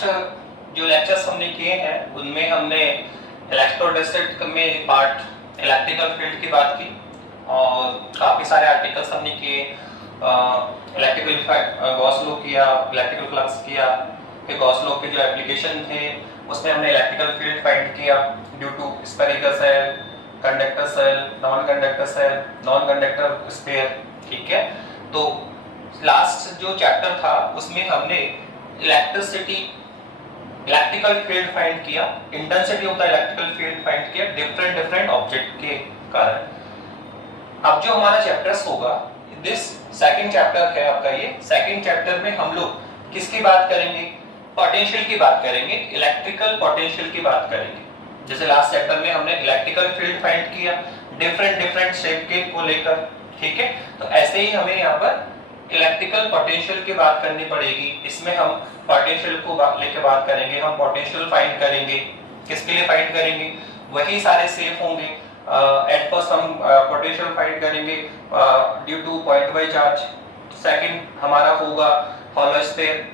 Last जो lectures हमने किए हैं उनमें हमने इलेक्ट्रोडिस्टेट में पार्ट इलेक्ट्रिकल फील्ड की बात की और काफ़ी सारे आर्टिकल्स हमने किए। इलेक्ट्रिकल गॉस लॉ किया, इलेक्ट्रिकल फ्लक्स किया, फिर गॉस लॉ के जो एप्लीकेशन थे उसमें हमने इलेक्ट्रिकल फील्ड फाइंड किया due to spherical shell, conductor shell, non conductor shell, non conductor sphere. ठीक है, तो लास्ट जो चैप्टर था उसमें हमने इलेक्ट्रिकल फील्ड फाइंड किया, intensity of the electrical field find किया डिफरेंट ऑब्जेक्ट के कारण। अब जो हमारा चैप्टर्स होगा, दिस सेकंड चैप्टर है आपका, ये सेकंड चैप्टर में हम लोग किसकी बात करेंगे? पोटेंशियल की बात करेंगे, इलेक्ट्रिकल पोटेंशियल की बात करेंगे। जैसे लास्ट चैप्टर में हमने इलेक्ट्रिकल फील्ड फाइंड किया डिफरेंट शेप के को लेकर। ठीक है, तो ऐसे ही हमें यहाँ पर इलेक्ट्रिकल पोटेंशियल की बात करनी पड़ेगी। इसमें हम पोटेंशियल को लेकर बात करेंगे, हम पोटेंशियल फाइंड करेंगे। किसके लिए फाइंड करेंगे? वही सारे सेफ होंगे। एट फर्स्ट हम पोटेंशियल फाइंड करेंगे due to point wise charge. Second हमारा होगा हॉलो स्फीयर,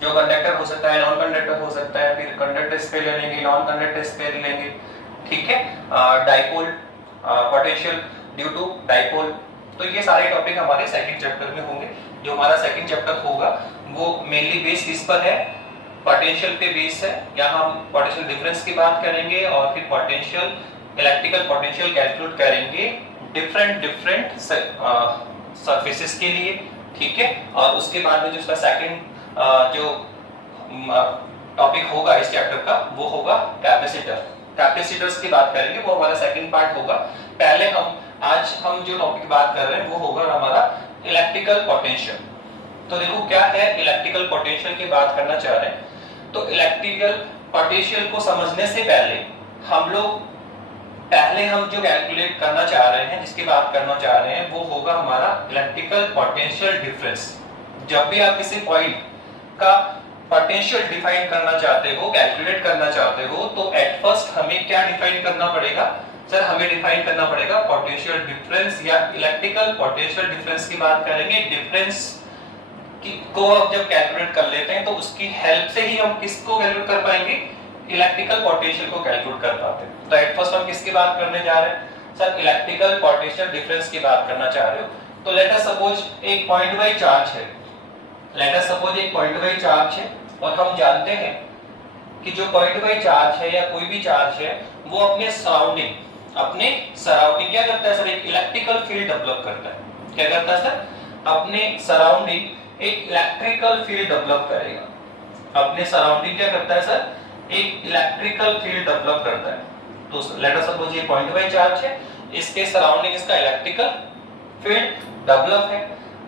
जो कंडक्टर हो सकता है, नॉन कंडक्टर हो सकता है, फिर कंडक्टर स्फीयर ले लेंगे, नॉन कंडक्टर स्फीयर लेंगे। ठीक है, dipole potential due to dipole. तो ये सारे टॉपिक हमारे सेकंड चैप्टर में होंगे। जो हमारा सेकंड चैप्टर होगा वो मेनली बेस किस पर है? पोटेंशियल पे बेस है। यहाँ हम पोटेंशियल डिफरेंस की बात करेंगे और फिर पोटेंशियल इलेक्ट्रिकल पोटेंशियल कैलकुलेट करेंगे डिफरेंट सरफेसेस के लिए। ठीक है, और उसके बाद में जो उसका सेकंड जो टॉपिक होगा इस चैप्टर का वो होगा कैपेसिटर। कैपेसिटर्स की बात करेंगे, वो हमारा सेकंड पार्ट होगा। पहले आज हम जो टॉपिक बात कर रहे हैं वो होगा हमारा इलेक्ट्रिकल पोटेंशियल। तो देखो क्या है इलेक्ट्रिकल पोटेंशियल की बात करना चाह रहे हैं। तो इलेक्ट्रिकल पोटेंशियल को समझने से पहले हम जो कैलकुलेट करना चाह रहे हैं, जिसकी बात करना चाह रहे हैं, वो होगा हमारा इलेक्ट्रिकल पोटेंशियल डिफरेंस। जब भी आप किसी पॉइंट का पोटेंशियल डिफाइन करना चाहते हो, कैलकुलेट करना चाहते हो, तो एट फर्स्ट हमें क्या डिफाइन करना पड़ेगा? सर हमें डिफाइन करना पड़ेगा पोटेंशियल डिफरेंस या इलेक्ट्रिकल पोटेंशियल डिफरेंस की बात करेंगे। डिफरेंस को अब जब कैलकुलेट कर लेते हैं तो उसकी हेल्प से ही हम किसको कैलकुलेट कर पाएंगे? इलेक्ट्रिकल पोटेंशियल को कैलकुलेट कर पाते हैं। तो एट फर्स्ट हम किसकी बात करने जा रहे हैं? सर इलेक्ट्रिकल पोटेंशियल डिफरेंस की बात करना चाह रहे हो। तो लेट अस सपोज एक पॉइंट वाइज चार्ज है, लेट अस सपोज एक पॉइंट वाइज चार्ज है और हम जानते हैं कि जो पॉइंट वाइज चार्ज है या कोई भी चार्ज है वो अपने सराउंडिंग क्या करता है सर? एक इलेक्ट्रिकल फील्ड डेवलप करता है। क्या करता है सर? अपने सराउंडिंग एक इलेक्ट्रिकल फील्ड डेवलप करेगा। अपने सराउंडिंग क्या करता है सर? एक इलेक्ट्रिकल फील्ड डेवलप करता है। तो लेट अस सपोज ये पॉइंट वाइज चार्ज है, इसके सराउंडिंग इसका इलेक्ट्रिकल फील्ड डेवलप है।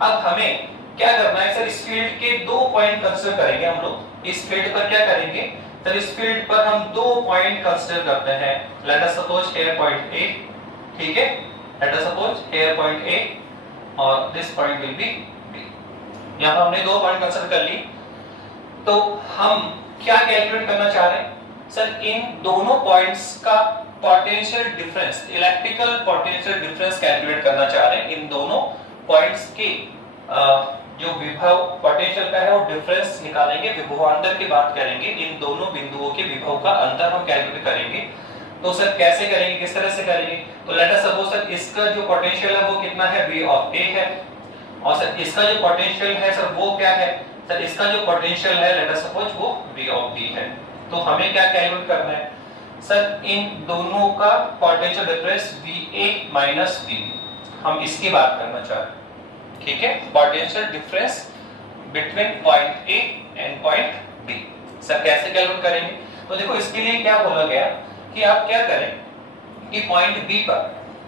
अब हमें क्या करना है सर? इस फील्ड के दो पॉइंट कंसीडर करेंगे हम लोग। इस फील्ड पर क्या करेंगे सर? इस फील्ड पर हम दो पॉइंट कंसीडर करते हैं। Let us suppose here point A, ठीक है, let us suppose here point A और this point will be B। यहां हमने दो पॉइंट कंसीडर कर ली। तो हम क्या कैलकुलेट करना चाह रहे हैं सर? इन दोनों पॉइंट्स का potential difference, electrical potential difference calculate करना चाह रहे हैं। इन दोनों पॉइंट्स के जो विभव पोटेंशियल का है वो डिफरेंस निकालेंगे, विभवांतर की बात करेंगे। इन दोनों बिंदुओं के विभव का अंतर हम कैलकुलेट करेंगे। तो सर कैसे करेंगे, किस तरह से करेंगे? तो लेट अस सपोज सर इसका जो पोटेंशियल है वो कितना है? V ऑफ A है। और सर इसका जो पोटेंशियल है सर वो क्या है? सर इसका जो पोटेंशियल है लेट अस सपोज वो V ऑफ B है। तो हमें क्या कैलकुलेट करना है सर? इन दोनों का potential difference VA minus V, हम इसकी बात करना चाह रहे हैं। ठीक है, potential difference between point A and point B। Sir कैसे कैलकुलेट करेंगे? तो देखो इसके लिए क्या बोला गया कि आप क्या करें कि पॉइंट B पर,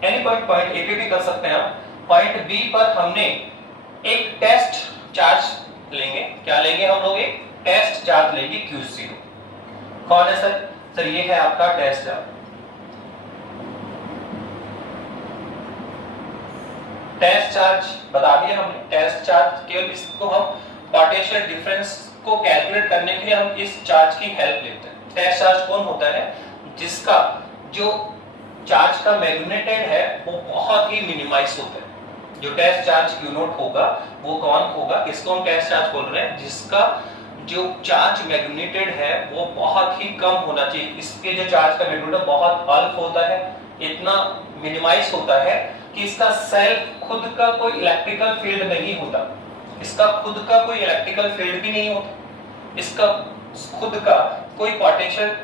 एनी पॉइंट A पे भी कर सकते हैं आप, पॉइंट B पर हमने एक टेस्ट चार्ज लेंगे। क्या लेंगे हम लोग? एक टेस्ट चार्ज लेंगे Q0। कौन है सर? सर ये है आपका टेस्ट चार्ज। टेस्ट चार्ज बता दिया हमने। टेस्ट चार्ज केवल इसको हम पोटेंशियल डिफरेंस को कैलकुलेट करने के लिए हम इस चार्ज की हेल्प लेते हैं। टेस्ट चार्ज कौन होता है? जिसका जो चार्ज का मैग्नेटेड है वो बहुत ही मिनिमाइज होता है। जो टेस्ट चार्ज Q0 होगा वो कौन होगा? किसको हम टेस्ट चार्ज बोल रहे हैं? जिसका जो चार्ज मैग्नेटेड है वो बहुत ही कम होना चाहिए। इसके जो चार्ज का मैग्नीट्यूड बहुत अल्प होता है, इतना मिनिमाइज होता है कि इसका सेल्फ खुद का कोई इलेक्ट्रिकल फील्ड नहीं होता, इसका खुद का कोई इलेक्ट्रिकल फील्ड भी नहीं होता, इसका खुद का कोई पोटेंशियल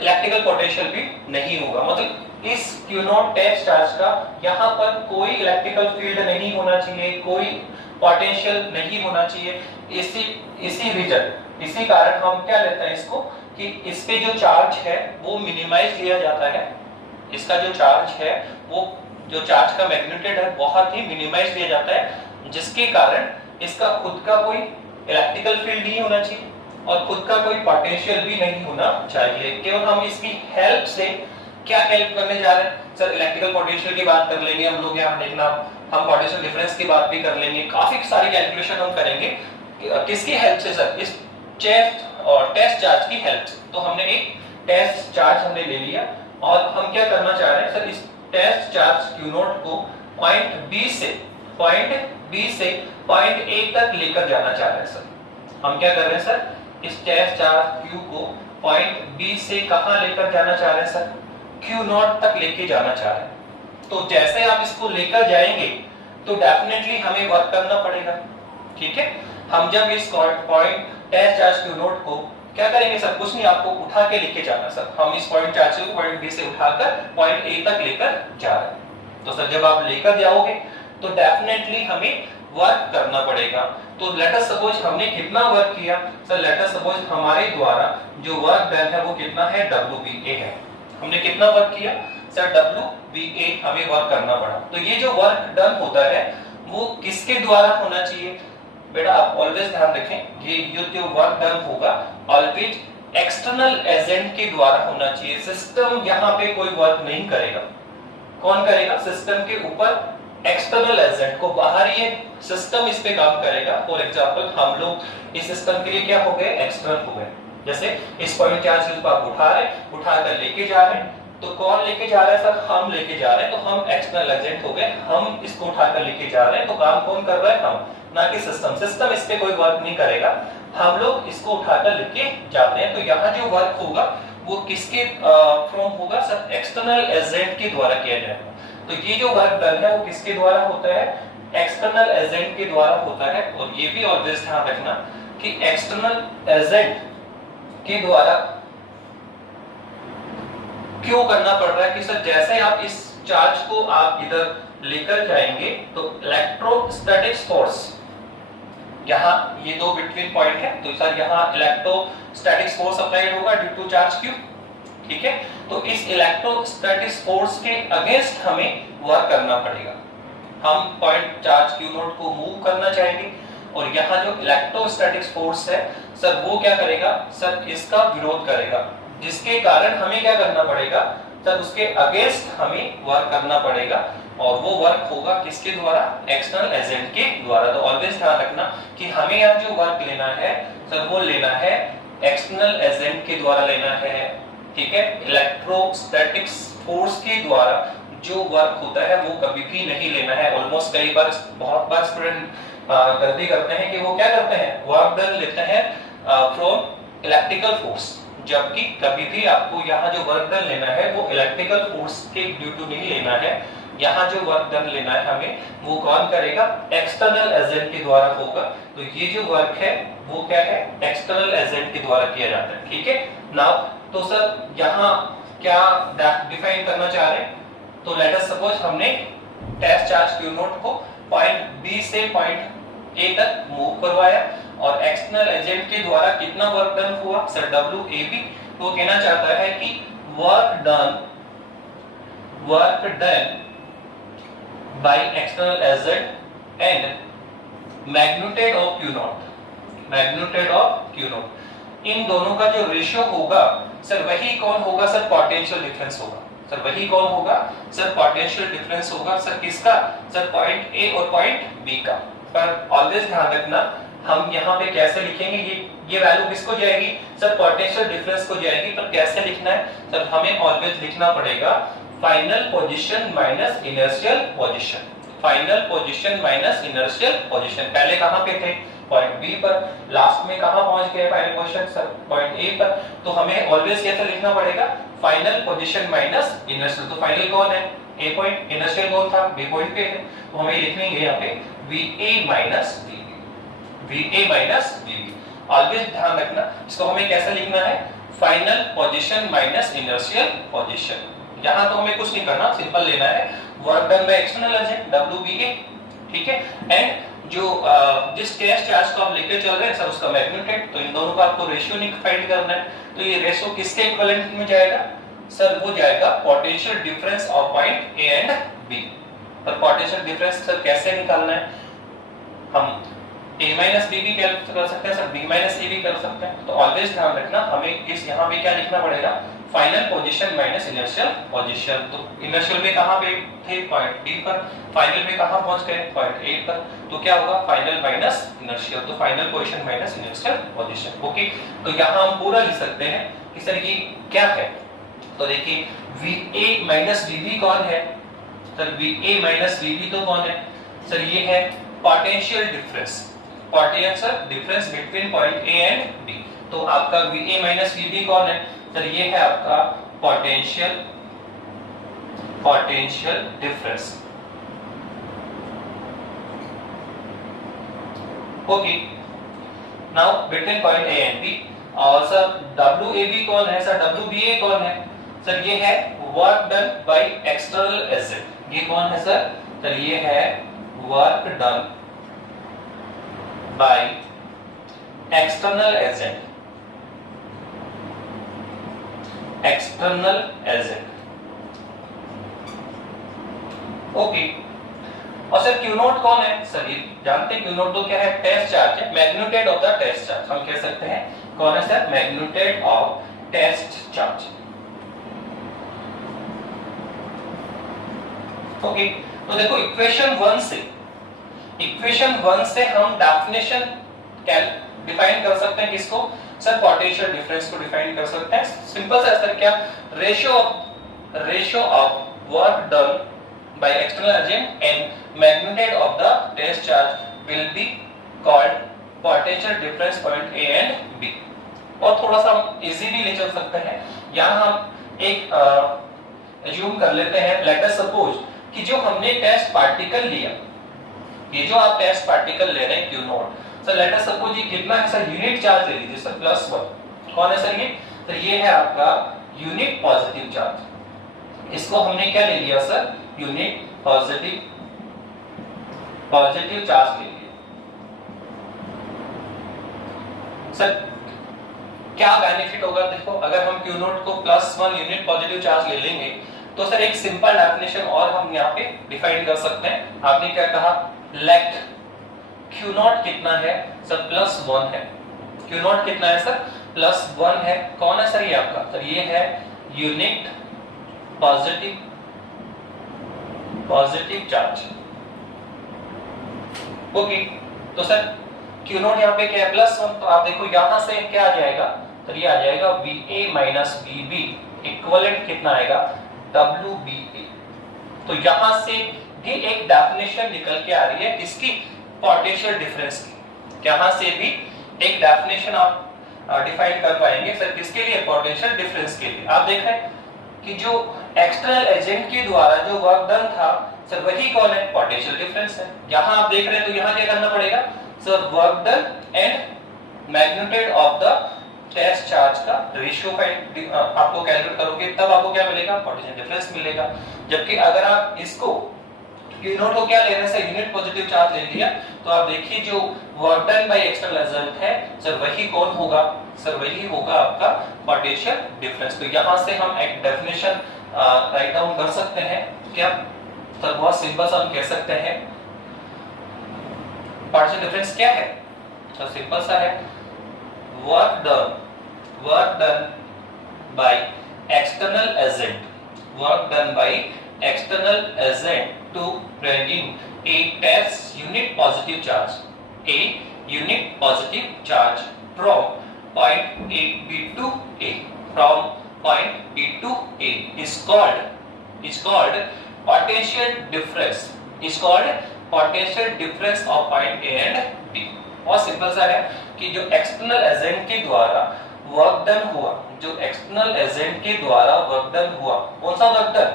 इलेक्ट्रिकल पोटेंशियल भी नहीं होगा। मतलब इस Q नॉट टेस्ट चार्ज का यहाँ पर कोई इलेक्ट्रिकल फील्ड नहीं होना चाहिए, कोई पोटेंशियल नहीं होना चाहिए। इसी रीजन, इसी कारण हम क्या लेते हैं इसको कि इस पे जो चार्ज है वो मिनिमाइज लिया जाता है, इसका जो चार्ज है वो जो चार्ज का मैग्नीट्यूड है बहुत ही मिनिमाइज लिया जाता है, जिसके कारण इसका खुद का कोई इलेक्ट्रिकल फील्ड नहीं होना चाहिए और खुद का कोई पोटेंशियल भी नहीं होना चाहिए। केवल हम इसकी हेल्प से क्या हेल्प करने जा रहे हैं सर, इलेक्ट्रिकल पोटेंशियल की बात कर लेंगे हम लोग, यहाँ देखना हम पोटेंशियल डिफरेंस की बात भी कर लेंगे, काफी सारी कैलकुलेशन हम करेंगे। किसकी हेल्प से सर? इस टेस्ट चार्ज की हेल्प से। तो हमने एक टेस्ट चार्ज हमने ले लिया और हम क्या करना चाह रहे हैं सर, इस टेस्ट चार्ज Q नॉट को पॉइंट B से पॉइंट A तक लेकर जाना चाह रहे हैं सर। हम क्या कर रहे हैं सर, इस टेस्ट चार्ज Q को पॉइंट B से कहां लेकर जाना चाह रहे हैं सर? Q नॉट तक लेके जाना चाह रहे हैं। तो जैसे आप इसको लेकर जाएंगे तो डेफिनेटली हमें वर्क करना पड़ेगा, ठीक है। हम जब इस point test charge Q naught को क्या करेंगे सर, कुछ नहीं, आपको उठा के लेके जाना सर। हम इस पॉइंट चार्ज को पॉइंट B से उठाकर पॉइंट A तक लेकर जा रहे हैं। तो सर जब आप लेकर जाओगे तो डेफिनेटली हमें वर्क करना पड़ेगा। तो लेट अस सपोज हमने कितना वर्क किया सर, लेट अस सपोज हमारे द्वारा जो वर्क डन है वो कितना है, WBA है। हमने कितना वर्क किया सर, WBA हमें वर्क करना पड़ा। तो ये जो वर्क डन होता है वो किसके द्वारा होना चाहिए बेटा, आप ऑलवेज ध्यान रखें, ये जो वर्क डन होगा ऑलवेज एक्सटर्नल एजेंट के द्वारा होना चाहिए। सिस्टम यहाँ पे कोई वर्क नहीं करेगा। कौन करेगा? सिस्टम के ऊपर एक्सटर्नल एजेंट को, बाहरी सिस्टम इस पे काम करेगा। फॉर एग्जांपल हम लोग इस सिस्टम के लिए क्या हो गए, एक्सटर्नल हो गए। जैसे इस पॉइंट चार्ज को आप उठाकर लेके जा रहे हैं, तो कौन लेके जा रहा है सर, हम लेके जा रहे हैं, तो हम एक्सटर्नल एजेंट हो गए। हम इसको उठाकर लेके जा रहे हैं, तो काम कौन कर रहा है, हम, ना कि सिस्टम। सिस्टम इस पे कोई वर्क नहीं करेगा, हम लोग इसको उठाकर लेके जाते हैं। तो यहाँ जो वर्क होगा वो किसके फ्रॉम होगा सर, एक्सटर्नल एजेंट के द्वारा किया जाएगा। तो ये जो वर्क डन है वो किसके द्वारा होता है, एक्सटर्नल एजेंट के द्वारा होता है। और ये भी ऑलवेज ध्यान रखना कि एक्सटर्नल एजेंट के द्वारा क्यों करना पड़ रहा है कि सर जैसे आप इस चार्ज को आप इधर लेकर जाएंगे तो इलेक्ट्रोस्टैटिक फोर्स, यहाँ ये दो बिटवीन पॉइंट है, तो सर यहाँ इलेक्ट्रोस्टैटिक फोर्स अप्लाइड होगा ड्यू टू चार्ज Q, ठीक है। तो इस इलेक्ट्रोस्टैटिक फोर्स के अगेंस्ट हमें वर्क करना पड़ेगा। हम पॉइंट चार्ज Q नॉट को मूव करना चाहेंगे और यहाँ जो इलेक्ट्रोस्टैटिक फोर्स है सर वो क्या करेगा सर, इसका विरोध करेगा, जिसके कारण हमें क्या करना पड़ेगा सर, उसके अगेंस्ट हमें वर्क करना पड़ेगा। और वो वर्क होगा किसके द्वारा, एक्सटर्नल एजेंट के द्वारा। तो ऑलवेज ध्यान रखना कि हमें यहाँ जो वर्क लेना है सर वो लेना है एक्सटर्नल एजेंट के द्वारा लेना है, ठीक है। इलेक्ट्रोस्टैटिक्स फोर्स के द्वारा जो वर्क होता है वो कभी भी नहीं लेना है। ऑलमोस्ट कई बार, बहुत बार स्टूडेंट गलती करते हैं कि वो क्या करते हैं, वर्क डन लेते हैं फ्रॉम इलेक्ट्रिकल फोर्स, जबकि कभी भी आपको यहाँ जो वर्क डन लेना है वो इलेक्ट्रिकल फोर्स के ड्यू टू नहीं लेना है। यहाँ जो वर्क डन लेना है हमें, वो कौन करेगा, एक्सटर्नल एजेंट के द्वारा होगा। तो ये जो वर्क है वो क्या है, एक्सटर्नल एजेंट के द्वारा किया जाता है, ठीक है। नाउ तो सर यहाँ क्या डिफाइन करना चाह रहे हैं, तो लेट अस सपोज हमने टेस्ट चार्ज Q नॉट को पॉइंट B से पॉइंट A तक मूव करवाया और एक्सटर्नल एजेंट के द्वारा कितना वर्क डन हुआ सर, WAB। तो कहना चाहता है कि work done by external agent and magnitude of Q naught, इन दोनों का जो रेशियो होगा सर वही कौन होगा सर, पोटेंशियल डिफरेंस होगा सर। वही कौन होगा सर, पोटेंशियल डिफरेंस होगा सर, किसका सर, पॉइंट A और पॉइंट B का। पर ऑलवेज ध्यान रखना हम यहाँ पे कैसे लिखेंगे, ये वैल्यू किसको जाएगी सर, पोटेंशियल डिफरेंस को जाएगी। पर कैसे लिखना है सर, हमें ऑलवेज लिखना पड़ेगा final position minus inertial position, final position minus inertial position. पहले कहां पे थे, पॉइंट बी पर, लास्ट में कहां पहुंच गए final position sir point A पर। तो हमें ऑलवेज कैसे लिखना पड़ेगा, फाइनल पोजीशन माइनस इनर्शियल। तो फाइनल कौन है, ए पॉइंट, इनर्शियल कौन था, बी पॉइंट पे है। तो हमें लिखेंगे यहाँ पे VA minus VB, VA minus VB। Always ध्यान रखना इसको हमें कैसे लिखना है, final position minus inertial position. यहां तो हमें कुछ नहीं करना, सिंपल लेना है work done by external agent WBA, ठीक है। एंड जो जिस टेस्ट चार्ज को आप लेके चल रहे हैं सर उसका मैग्नीट्यूड, तो इन दोनों का आपको रेशियो फाइंड करना है। तो ये रेशियो किसके इक्विवेलेंट में जाएगा सर, वो जाएगा potential difference of point A and B. पर पोटेंशियल डिफरेंस सर कैसे निकालना है, हम a माइनस बी भी कैलकुलेट कर सकते हैं सर, b माइनस ए भी कर सकते हैं। तो ऑलवेज ध्यान रखना हमें इस यहाँ पे क्या लिखना पड़ेगा, final position minus inertial position. तो इनर्शियल में कहां पे थे, पॉइंट बी पर, फाइनल में कहां पहुंच गए, पॉइंट ए पर। तो क्या होगा, फाइनल माइनस इनर्शियल, तो final position minus inertial position. Okay, तो यहां हम पूरा लिख सकते हैं कि सर ये क्या है। तो देखिए VA माइनस VB कौन है सर, VA माइनस VB तो कौन है सर, ये है potential difference, potential difference between point A and B. तो आपका VA माइनस VB कौन है सर, ये है आपका potential difference. Okay, now between point A and B. और सर WAB कौन है सर, WBA कौन है सर, ये है work done by external agent. ये कौन है सर, ये है work done by external agent, external agent. Okay, और सर Q नोट कौन है सर, ये जानते हैं Q नोट तो क्या है, टेस्ट चार्ज है, magnitude of the test charge. हम कह सकते हैं कौन है sir, magnitude of test charge. Okay, तो देखो इक्वेशन 1 से हम डेफिनेशन डिफाइन कर सकते हैं किसको सर, पोटेंशियल डिफरेंस को डिफाइन कर सकते हैं। सिंपल सा सर, क्या ratio of work done by external agent and magnitude of the test charge will be called potential difference point A and B। और थोड़ा सा हम इजी भी ले चल सकते हैं, यहाँ हम एक assume कर लेते हैं, let us suppose कि जो हमने टेस्ट पार्टिकल लिया, ये जो आप टेस्ट पार्टिकल ले रहे हैं Q note sir, let us suppose ये कितना है सर, यूनिट चार्ज ले लीजिए सर, +1। कौन है सर ये, तो ये है आपका यूनिट पॉजिटिव चार्ज। इसको हमने क्या ले लिया सर, यूनिट पॉजिटिव चार्ज ले लिया सर। क्या बेनिफिट होगा, देखो अगर हम Q नोट को +1 यूनिट पॉजिटिव चार्ज ले लेंगे तो सर एक सिंपल डेफिनेशन और हम यहाँ पे डिफाइन कर सकते हैं। आपने क्या कहा, लेट Q नोट कितना है सर, +1 है। Q नोट कितना है सर, +1 है। कौन है सर ये आपका, सर ये है यूनिट पॉजिटिव चार्ज। ओके, तो सर Q नोट यहाँ पे क्या है, +1। तो आप देखो यहां से क्या आ जाएगा, तो ये आ जाएगा VA माइनस VB इक्विवेलेंट कितना आएगा, WBA। तो यहां से भी एक डेफिनेशन निकल के आ रही है किसकी, पोटेंशियल डिफरेंस की। यहां से भी एक डेफिनेशन आप डिफाइन कर पाएंगे सर, किसके लिए, पोटेंशियल डिफरेंस के लिए। आप देख रहे हैं कि जो एक्सटर्नल एजेंट के द्वारा जो वर्क डन था सर, वही कौन है, पोटेंशियल डिफरेंस है। यहां आप देख रहे हैं तो यहां क्या करना पड़ेगा sir, work done and magnitude of the test charge का रेशियो फाइंड आपको कैलकुलेट करोगे, तब आपको क्या मिलेगा, पोटेंशियल डिफरेंस मिलेगा। जबकि अगर आप इसको Q नोट को क्या ले रहे हैं सर, यूनिट पॉजिटिव चार्ज ले लिया, तो आप देखिए जो work done by external agent है सर, वही कौन होगा सर, वही होगा आपका पोटेंशियल डिफरेंस। तो यहां से हम एक डेफिनेशन राइट डाउन कर सकते हैं, क्या सर, बहुत सिंपल सा हम कह सकते हैं पोटेंशियल डिफरेंस क्या है, तो सिंपल सा है, work done by external agent, work done bye external agent to bringing a test unit positive charge from point B to A, from point B to A is called potential difference, of point A and B। बहुत simple सा है कि जो external agent के द्वारा work done हुआ, जो external agent के द्वारा वर्क डन हुआ, कौन सा वर्क डन,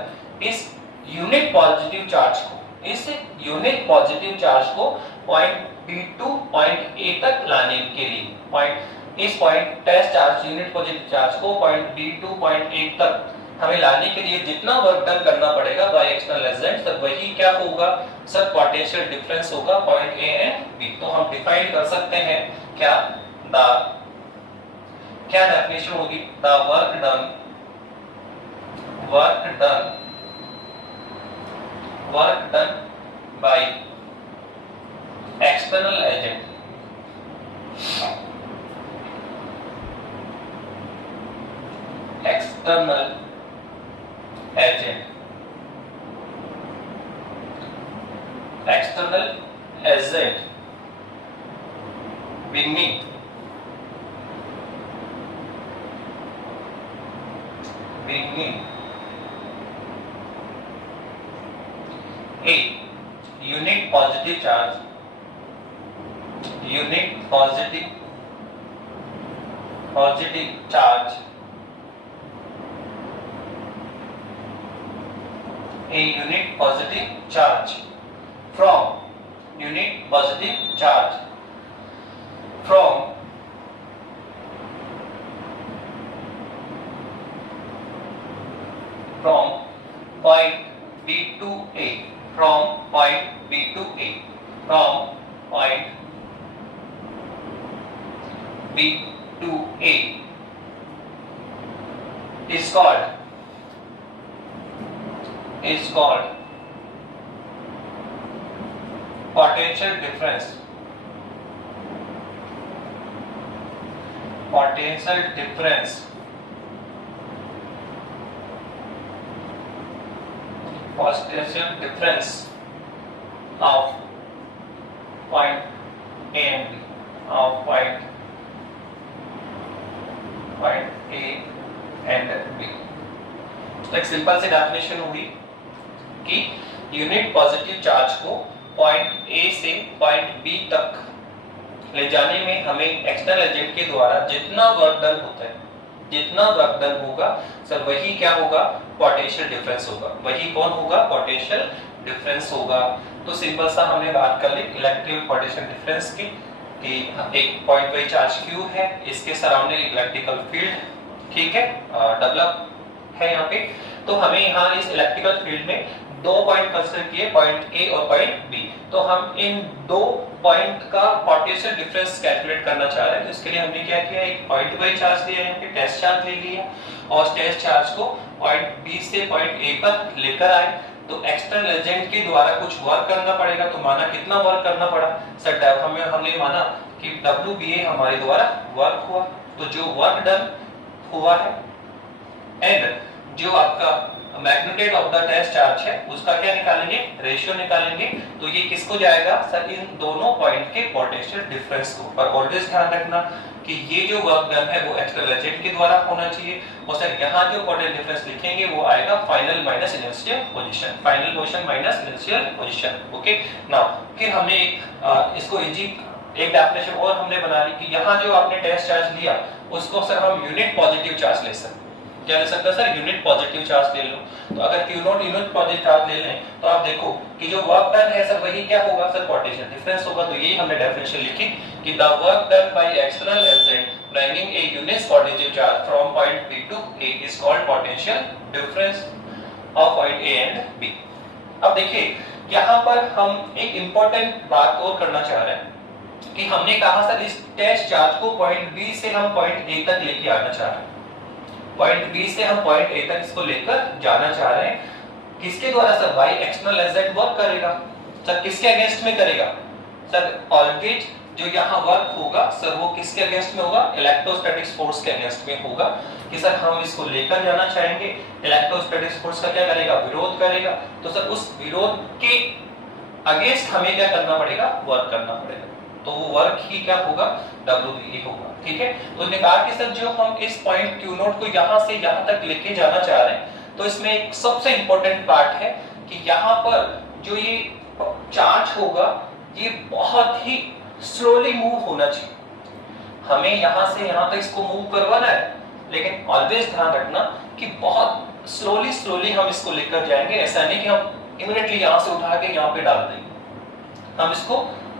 इस यूनिट पॉजिटिव चार्ज को, इस यूनिट पॉजिटिव चार्ज को point B to point A तक लाने के लिए, इस point test charge unit positive charge को point B to point A तक हमें लाने के लिए जितना वर्क डन करना पड़ेगा बाय एक्सटर्नल एजेंट, सर वही क्या होगा, सर पोटेंशियल डिफरेंस होगा पॉइंट ए एंड बी। तो हम डिफाइन कर सकते हैं क्या, क्या डेफिनेशन होगी, the work done by external agent being a unit positive charge, a unit positive charge from point B to A, from point B to A, from point B to A is called potential difference, of point A and B, of point A and B। तो एक simple सी definition हुई कि unit positive charge को point ए से point B तक ले जाने में हमें एक्सटर्नल एजेंट के द्वारा जितना वर्क डन होता है, जितना वर्क डन होगा सर वही क्या होगा, पोटेंशियल डिफरेंस होगा, वही कौन होगा, पोटेंशियल डिफरेंस होगा। तो सिंपल सा हमने बात कर ली इलेक्ट्रिकल पोटेंशियल डिफरेंस की कि एक पॉइंट बाई चार्ज Q है, इसके सराउंडिंग इलेक्ट्रिकल फील्ड ठीक है डेवलप है यहाँ पे। तो हमें यहाँ इस इलेक्ट्रिकल फील्ड में दो पॉइंट कंसीडर किए, पॉइंट ए और पॉइंट बी। तो हम इन दो पॉइंट का पोटेंशियल डिफरेंस कैलकुलेट करना चाह रहे हैं। तो इसके लिए हमने क्या किया, एक पॉइंट बाई चार्ज लिया, यहाँ पे टेस्ट चार्ज ले लिया और टेस्ट चार्ज को पॉइंट बी से पॉइंट ए पर लेकर आए। तो एक्सटर्नल एजेंट के द्वारा कुछ वर्क करना पड़ेगा। तो माना कितना वर्क करना पड़ा सर, हमने माना कि WBA हमारे द्वारा वर्क हुआ। तो जो वर्क डन हुआ है एंड जो आपका magnitude of the test charge है उसका क्या निकालेंगे, रेशियो निकालेंगे। तो ये किसको जाएगा सर, इन दोनों पॉइंट के पोटेंशियल डिफरेंस को। पर ऑलवेज ध्यान रखना कि ये जो वर्क डन है वो एक्सटर्नल एजेंट के द्वारा होना चाहिए और सर यहाँ जो पोटेंशियल डिफरेंस लिखेंगे वो आएगा final minus initial position, final position minus initial position. Okay now फिर हमने इसको इजी एक डेफिनेशन और हमने बना ली कि यहाँ जो आपने टेस्ट चार्ज लिया उसको सर हम यूनिट पॉजिटिव चार्ज ले सकते हैं। क्या ले सकते हैं सर, यूनिट पॉजिटिव चार्ज ले लो। तो अगर Q not unit positive charge ले लें तो आप देखो कि जो वर्क डन है सर वही क्या होगा सर, पोटेंशियल डिफरेंस होगा। तो यही हमने डेफिनेशन लिखी कि the work done by external agent bringing a unit positive charge from point B to A is called potential difference of point A and B। अब देखिए यहाँ पर हम एक इंपॉर्टेंट बात और करना चाह रहे हैं कि हमने कहा सर इस टेस्ट चार्ज को पॉइंट B से हम पॉइंट A तक लेके आना चाह रहे हैं। पॉइंट B से हम पॉइंट A तक इसको लेकर जाना चाह रहे हैं। किसके द्वारा sir, bye external agent work करेगा। सर किसके अगेंस्ट में करेगा सर, ऑलवेज जो यहाँ वर्क होगा सर वो किसके अगेंस्ट में होगा, इलेक्ट्रोस्टैटिक फोर्स के अगेंस्ट में होगा। कि सर हम इसको लेकर जाना चाहेंगे, इलेक्ट्रोस्टैटिक फोर्स का क्या करेगा, विरोध करेगा। तो सर उस विरोध के अगेंस्ट हमें क्या करना पड़ेगा, वर्क करना पड़ेगा। तो वो वर्क ही क्या होगा, WBA होगा। ठीक है, तो हमने कहा कि सर जो हम इस पॉइंट Q नोट को यहाँ से यहाँ तक लेके जाना चाह रहे हैं तो इसमें एक सबसे इंपॉर्टेंट पार्ट है कि यहाँ पर जो ये चार्ज होगा ये बहुत ही स्लोली मूव होना चाहिए। हमें यहां से यहां तक इसको मूव करवाना है, लेकिन ऑलवेज ध्यान रखना कि बहुत स्लोली स्लोली हम इसको लेकर जाएंगे। ऐसा नहीं कि हम इमीडिएटली यहां से उठा के यहां पे डाल देंगे। हम इसको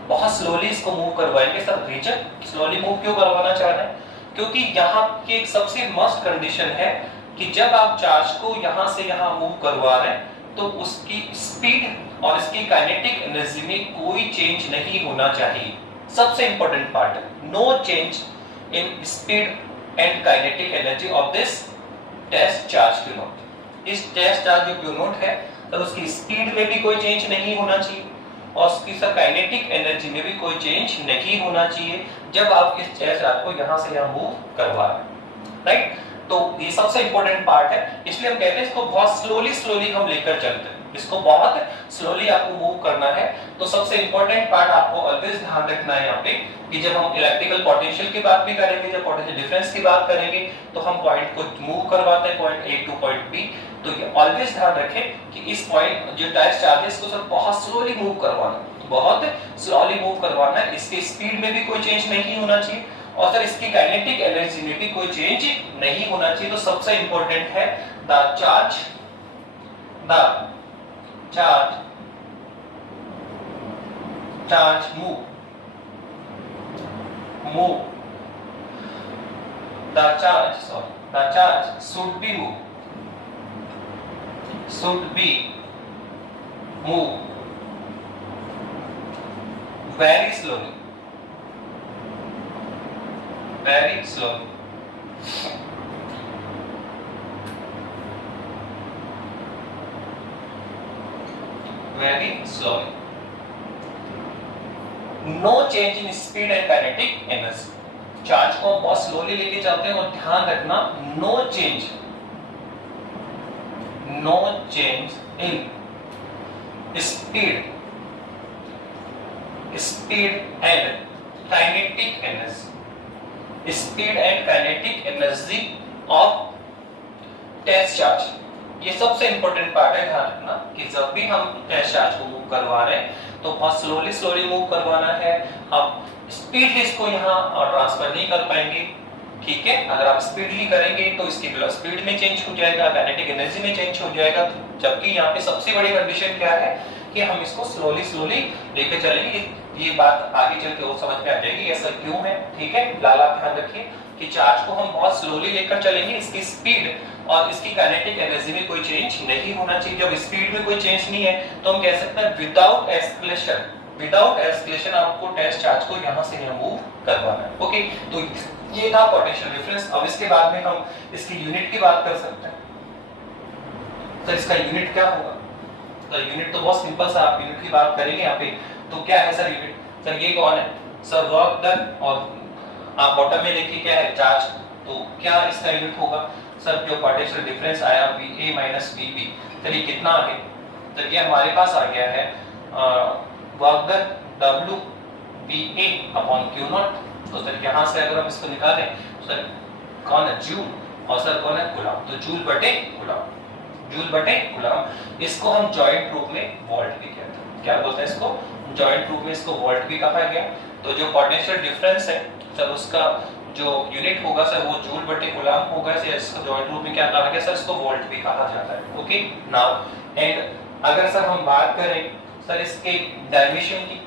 बहुत स्लोली इसको मूव करवाएंगे। सब रीजन स्लोली मूव क्यों करवाना चाह रहे हैं? क्योंकि यहाँ की एक सबसे मस्ट कंडीशन है कि जब आप चार्ज को यहां से यहां मूव करवा रहे हैं तो उसकी स्पीड और इसकी काइनेटिक एनर्जी में कोई चेंज नहीं होना चाहिए। सबसे इंपॉर्टेंट पार्ट है, no change in speed and kinetic energy of this test charge Q naught. इस टेस्ट चार्ज जो क्यू नॉट है तो उसकी स्पीड में भी कोई चेंज नहीं होना चाहिए और उसकी काइनेटिक एनर्जी में भी कोई चेंज नहीं होना चाहिए जब आप इस टेस्ट चार्ज को यहां से यहां मूव करवा रहे हैं, राइट। तो ये सबसे इंपॉर्टेंट पार्ट है, इसलिए हम कहते हैं इसको बहुत स्लोली स्लोली हम लेकर चलते हैं। इसको बहुत स्लोली आपको मूव करना है। तो सबसे इंपॉर्टेंट पार्ट आपको ऑलवेज ध्यान रखना है यहाँ पे कि जब हम इलेक्ट्रिकल पोटेंशियल की बात भी करेंगे, जब पोटेंशियल डिफरेंस की बात करेंगे, तो हम पॉइंट को मूव करवाते हैं point A to point B. तो ये ऑलवेज ध्यान रखें कि इस पॉइंट जो टेस्ट चार्जेस को सर बहुत स्लोली मूव करवाना, बहुत स्लोली मूव करवाना है। इसकी स्पीड में भी कोई चेंज नहीं होना चाहिए और सर इसकी काइनेटिक एनर्जी में भी कोई चेंज नहीं होना चाहिए। तो सबसे इंपॉर्टेंट है the charge move the charge should be move very slowly very slowly no change in speed and kinetic energy. Charge को बहुत स्लोली लेके चलते हैं और ध्यान रखना no change in speed and kinetic energy, speed and kinetic energy of test charge. ये सबसे इंपॉर्टेंट पार्ट है, ध्यान रखना कि जब भी हम टेस्ट चार्ज को मूव करवा रहे हैं तो बहुत स्लोली मूव करवाना है। आप स्पीडली इसको यहाँ ट्रांसफर नहीं कर पाएंगे, ठीक है। अगर आप स्पीडली करेंगे तो इसकी स्पीड में चेंज हो जाएगा, काइनेटिक एनर्जी में चेंज हो जाएगा। जबकि यहाँ पे सबसे बड़ी कंडीशन क्या है कि हम इसको स्लोली लेके चलेंगे। ये बात आगे चल के और समझ में आ जाएगी ऐसा क्यों है, ठीक है। फिलहाल आप ध्यान रखिए कि चार्ज को हम बहुत स्लोली लेकर चलेंगे, इसकी स्पीड और इसकी काइनेटिक एनर्जी में कोई चेंज नहीं होना चाहिए। जब स्पीड में कोई चेंज नहीं है तो हम कह सकते हैं विदाउट एस्केलेशन आपको टेस्ट चार्ज को यहां से यहां मूव करवाना है, ओके। तो ये था पोटेंशियल डिफरेंस। अब इसके बाद में हम इसकी यूनिट की बात कर सकते हैं। तो इसका यूनिट क्या होगा? तो यूनिट तो बहुत सिंपल सा, आप यूनिट की बात करेंगे यहाँ पे। तो क्या है सर यूनिट? सर ये कौन है सर? Work done. और आप बॉटम में देखिए क्या है? चार्ज। तो क्या इसका यूनिट होगा सर? जो पोटेंशियल डिफरेंस आया VA माइनस VB, सर ये कितना आ गया? तो ये हमारे पास आ गया है work done WBA upon Q naught. तो सर यहाँ से अगर हम इसको निकालें तो सर कौन है? जूल। और सर कौन है? कूलम। तो जूल बटे कूलम। इसको हम जॉइंट रूप में वोल्ट भी कहते हैं। क्या बोलते हैं इसको? जॉइंट रूप में इसको वोल्ट भी कहा गया। तो जो पोटेंशियल डिफरेंस है सर उसका जो यूनिट होगा सर वो जूल बटे कूलम होगा। इसको जॉइंट रूप में क्या कहा गया सर? इसको वोल्ट भी कहा जाता है, ओके। नाउ एंड अगर सर हम बात करें सर इसके डायमेंशन की,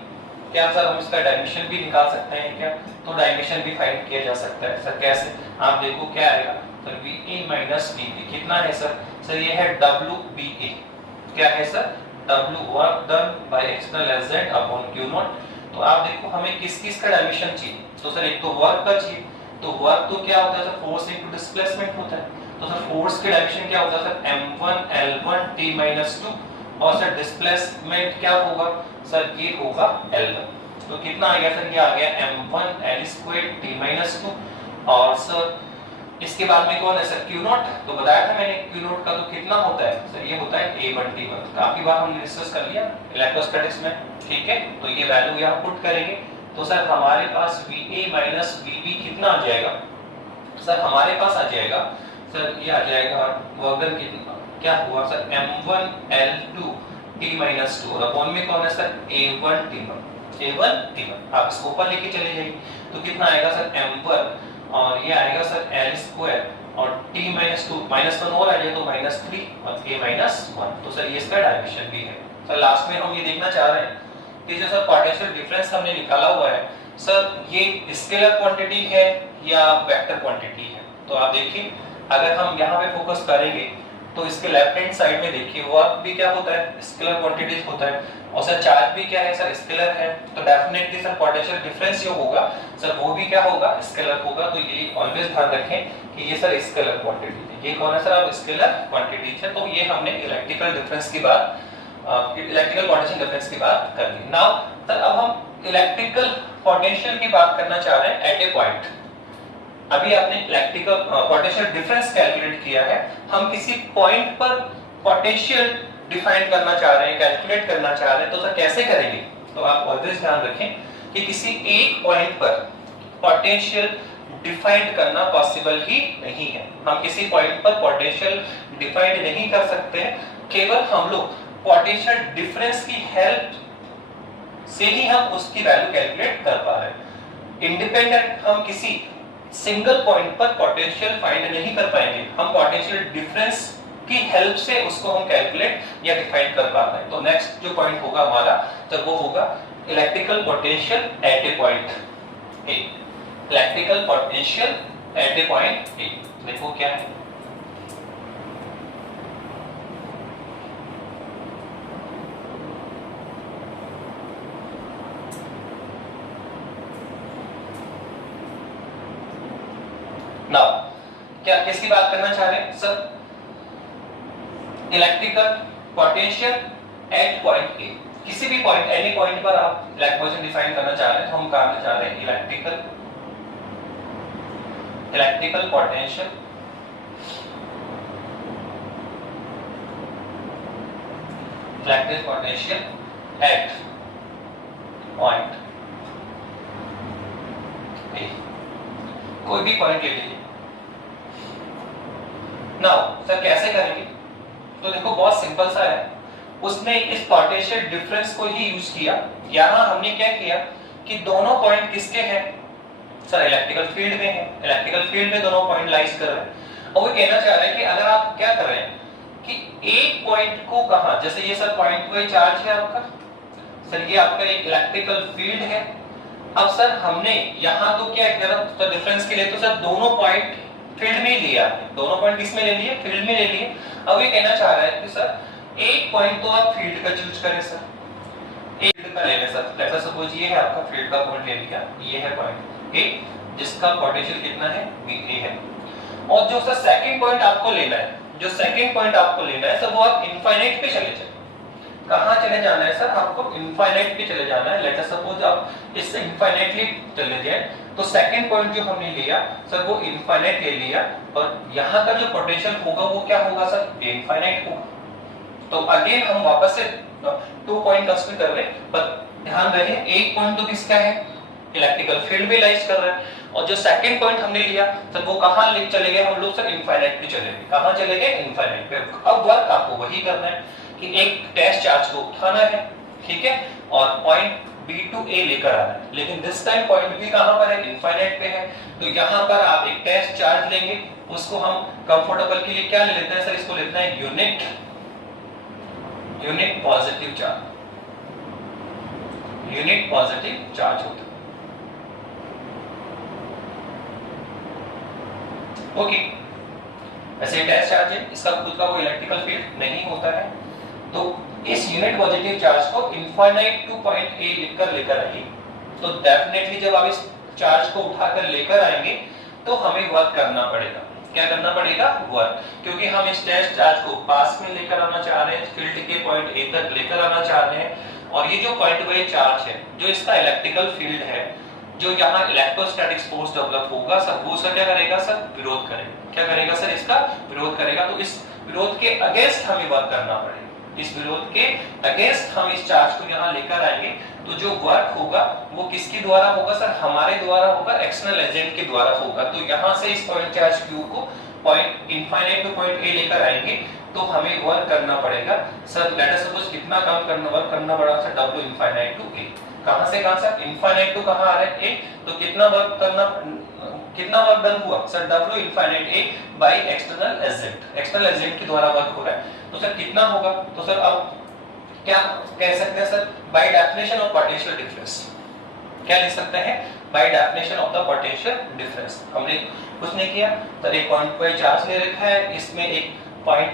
क्या सर हम इसका डायमेंशन भी निकाल सकते हैं क्या? तो डायमेंशन भी फाइंड किया जा सकता है सर। कैसे? आप देखो क्या आएगा सर? VA माइनस VB कितना है सर? सर ये है WBA। क्या है sir? W work done by external agent upon Q naught. तो आप देखो हमें किस किस का डायमेंशन चाहिए? तो सर एक तो वर्क का चाहिए। तो वर्क तो क्या होता है सर? फोर्स इनटू डिस्प्लेसमेंट होता है। तो सर फोर्स के डायमेंशन क्या होता है सर? M1 L1 T - 2। और सर डिस्प्लेसमेंट क्या होगा सर? ये होगा L1। तो कितना आ गया सर? ये आ गया M1 L² T - 2। और सर इसके बाद में कौन है सर? Q naught. तो बताया था मैंने Q नॉट का तो कितना होता है सर? ये होता है A1 T1। काफी बार हमने डिस्कस कर लिया इलेक्ट्रोस्टैटिक्स में, ठीक है। तो ये वैल्यू यहाँ पुट करेंगे तो सर हमारे पास VA माइनस VB कितना आ जाएगा सर? हमारे पास आ जाएगा सर ये आ जाएगा वर्क डन कितना क्या हुआ सर? M1 L2 T - 2 और अपॉन में कौन है sir? A1 T1। A1 T1। आप इसको ऊपर लेके चले जाइए तो कितना आएगा सर m1 और ये आएगा सर l स्क्वायर और t -2 -1 और आ जाए तो -3 और a -1। तो सर ये इसका डायमेंशन भी है। सर लास्ट में हम ये देखना चाह रहे हैं कि जो सर पोटेंशियल डिफरेंस हमने निकाला हुआ है सर ये स्केलर क्वांटिटी है या वेक्टर क्वांटिटी है। तो आप देखिए अगर हम यहाँ पे फोकस करेंगे तो इसके लेफ्ट हैंड साइड में देखिए वर्क भी क्या होता है, स्केलर क्वांटिटीज होता है और सर चार्ज भी क्या है सर, स्केलर है। तो डेफिनेटली सर पोटेंशियल डिफरेंस जो होगा सर वो भी क्या होगा, स्केलर होगा। तो ये ऑलवेज ध्यान रखें कि ये सर स्केलर क्वांटिटी है। ये कौन है सर, अब स्केलर क्वांटिटी है। तो ये हमने इलेक्ट्रिकल डिफरेंस की बात, इलेक्ट्रिकल पोटेंशियल डिफरेंस की बात कर ली। नाउ सर अब हम इलेक्ट्रिकल पोटेंशियल की बात करना चाह रहे हैं एट ए पॉइंट। अभी आपने इलेक्ट्रिकल पोटेंशियल डिफरेंस कैलकुलेट किया है, हम किसी पॉइंट पर पोटेंशियल डिफाइन करना चाह रहे हैं, कैलकुलेट करना चाह रहे हैं। तो सर कैसे करेंगे, तो आप ऑलवेज ध्यान रखें कि किसी एक पॉइंट पर पोटेंशियल डिफाइन करना पॉसिबल ही नहीं है। हम किसी पॉइंट पर पोटेंशियल डिफाइन नहीं कर सकते हैं, केवल हम लोग पोटेंशियल डिफरेंस की हेल्प से ही हम उसकी वैल्यू कैलकुलेट कर पा रहे हैं। इंडिपेंडेंट हम किसी सिंगल पॉइंट पर पोटेंशियल फाइंड नहीं कर पाएंगे, हम पोटेंशियल डिफरेंस की हेल्प से उसको हम कैलकुलेट या डिफाइन कर पाते हैं। तो नेक्स्ट जो पॉइंट होगा हमारा तो वो होगा electrical potential at a point A. Electrical potential at a point ए, देखो क्या है। नाउ क्या किसकी बात करना चाह रहे हैं sir, electrical potential at point A. किसी भी पॉइंट, एनी पॉइंट पर आप इलेक्ट्रिक पोटेंशियल डिफाइन करना चाह रहे हैं तो हम करना चाह रहे हैं electrical potential at point A. कोई भी पॉइंट ले लीजिए। नाउ सर कैसे करेंगे, तो देखो बहुत सिंपल सा है, उसने इस पोटेंशियल डिफरेंस को ही यूज किया। यहां हमने क्या किया कि दोनों पॉइंट किसके हैं सर, इलेक्ट्रिकल फील्ड में है। इलेक्ट्रिकल फील्ड में दोनों पॉइंट लाइज कर रहे हैं और वो कहना चाह रहे हैं कि अगर आप क्या कर रहे हैं कि एक पॉइंट को कहां, जैसे ये सर पॉइंट कोई चार्ज है आपका सर, ये आपका एक इलेक्ट्रिकल फील्ड है। अब सर हमने यहां तो क्या किया तो डिफरेंस के लिए तो सर दोनों पॉइंट फील्ड में लिया, दोनों पॉइंट किस में ले लिए, फील्ड में ले लिए। अब ये कहना चाह रहा है कि सर एक पॉइंट तो आप फील्ड का चूज करें सर, एक फील्ड का ले लें सर। लेट अस सपोज ये है आपका फील्ड का पॉइंट ले लिया, ये है पॉइंट ए जिसका पोटेंशियल कितना है VA है। और जो सर सेकंड पॉइंट आपको लेना है, जो सेकंड पॉइंट आपको लेना है सर वो आप इनफाइनाइट पे चले जाए। कहां चले जाना है सर, आपको इनफाइनाइट पे चले जाना है। लेट अस सपोज आप इससे इनफाइनाइटली चले जाए तो सेकंड पॉइंट जो हमने लिया सर वो इनफाइनाइट ले लिया और यहां का जो पोटेंशियल होगा वो क्या होगा सर, इनफाइनाइट होगा। तो अगेन हम वापस से 2 पॉइंट कंसीडर कर रहे हैं, पर ध्यान रहे एक पॉइंट तो किसका है, इलेक्ट्रिकल फील्ड में लाइज कर रहा है। और जो सेकंड पॉइंट हमने लिया सर वो कहां ले चले गए हम लोग सर, इनफाइनाइट पे चले गए। कहां चले गए, इनफाइनाइट पे। अब वर्क आपको वही करना है कि एक टेस्ट चार्ज को उठाना है, ठीक है, और पॉइंट B to A लेकर आना है। लेकिन दिस टाइम पॉइंट B कहां पर है, इनफाइनाइट पे है। तो यहां पर आप एक टेस्ट चार्ज लेंगे, उसको हम कंफर्टेबल के लिए क्या ले लेते हैं सर, इसको लेते हैं unit positive charge. Unit positive charge होता है। ओके, वैसे टेस्ट चार्ज है, इसका खुद का कोई इलेक्ट्रिकल फील्ड नहीं होता है। तो इस यूनिट पॉजिटिव चार्ज को इनफाइनाइट टू पॉइंट A लिखकर लेकर आइए। तो डेफिनेटली जब आप इस चार्ज को उठाकर लेकर आएंगे तो हमें वर्क करना पड़ेगा। क्या करना पड़ेगा, वर्क, क्योंकि हम इस टेस्ट चार्ज को पास में लेकर आना चाह रहे हैं, फील्ड के पॉइंट A तक लेकर आना चाह रहे हैं। और ये जो पॉइंट वाइज चार्ज है, जो इसका इलेक्ट्रिकल फील्ड है, जो यहाँ इलेक्ट्रोस्टैटिक फोर्स डेवलप होगा सर, वो सर क्या करेगा सर, विरोध करेगा। क्या करेगा सर, इसका विरोध करेगा। तो इस विरोध के अगेंस्ट हमें वर्क करना पड़ेगा। इस विरोध के अगेंस्ट हम इस चार्ज को यहाँ लेकर आएंगे तो जो वर्क होगा वो किसके द्वारा होगा सर, हमारे द्वारा होगा, एक्सटर्नल एजेंट के द्वारा होगा। तो यहाँ से इस पॉइंट चार्ज Q को point infinite two point A लेकर आएंगे तो हमें वर्क करना पड़ेगा सर। लेट अस सपोज कितना काम करना, वर्क करना पड़ा sir, W infinite to A। कहां से कहां से इनफाइनाइट टू कहां आ रहा है ए, तो कितना वर्क करना, कितना वर्क डन हुआ sir w infinite a bye external agent, external agent के द्वारा वर्क हो रहा है, तो सर कितना होगा, तो सर अब क्या कह सकते हैं sir by definition of potential difference, क्या लिख सकते हैं by definition of the potential difference. हमने कुछ नहीं किया सर, एक पॉइंट पे चार्ज ले रखा है, इसमें एक पॉइंट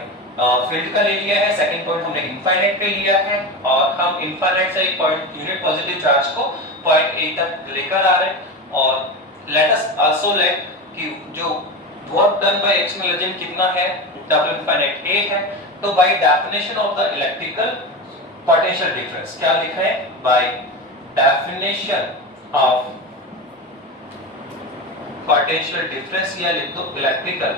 फील्ड का ले लिया है, सेकंड पॉइंट हमने इनफाइनाइट पे लिया है और हम इनफाइनाइट से एक पॉइंट यूनिट पॉजिटिव चार्ज को पॉइंट ए तक लेकर आ रहे हैं और लेट अस आल्सो लेट कि जो work done by external agent कितना है W इनफाइनाइट A है, तो by definition of the electrical potential difference क्या लिखा है by definition of potential difference, या लिख दो इलेक्ट्रिकल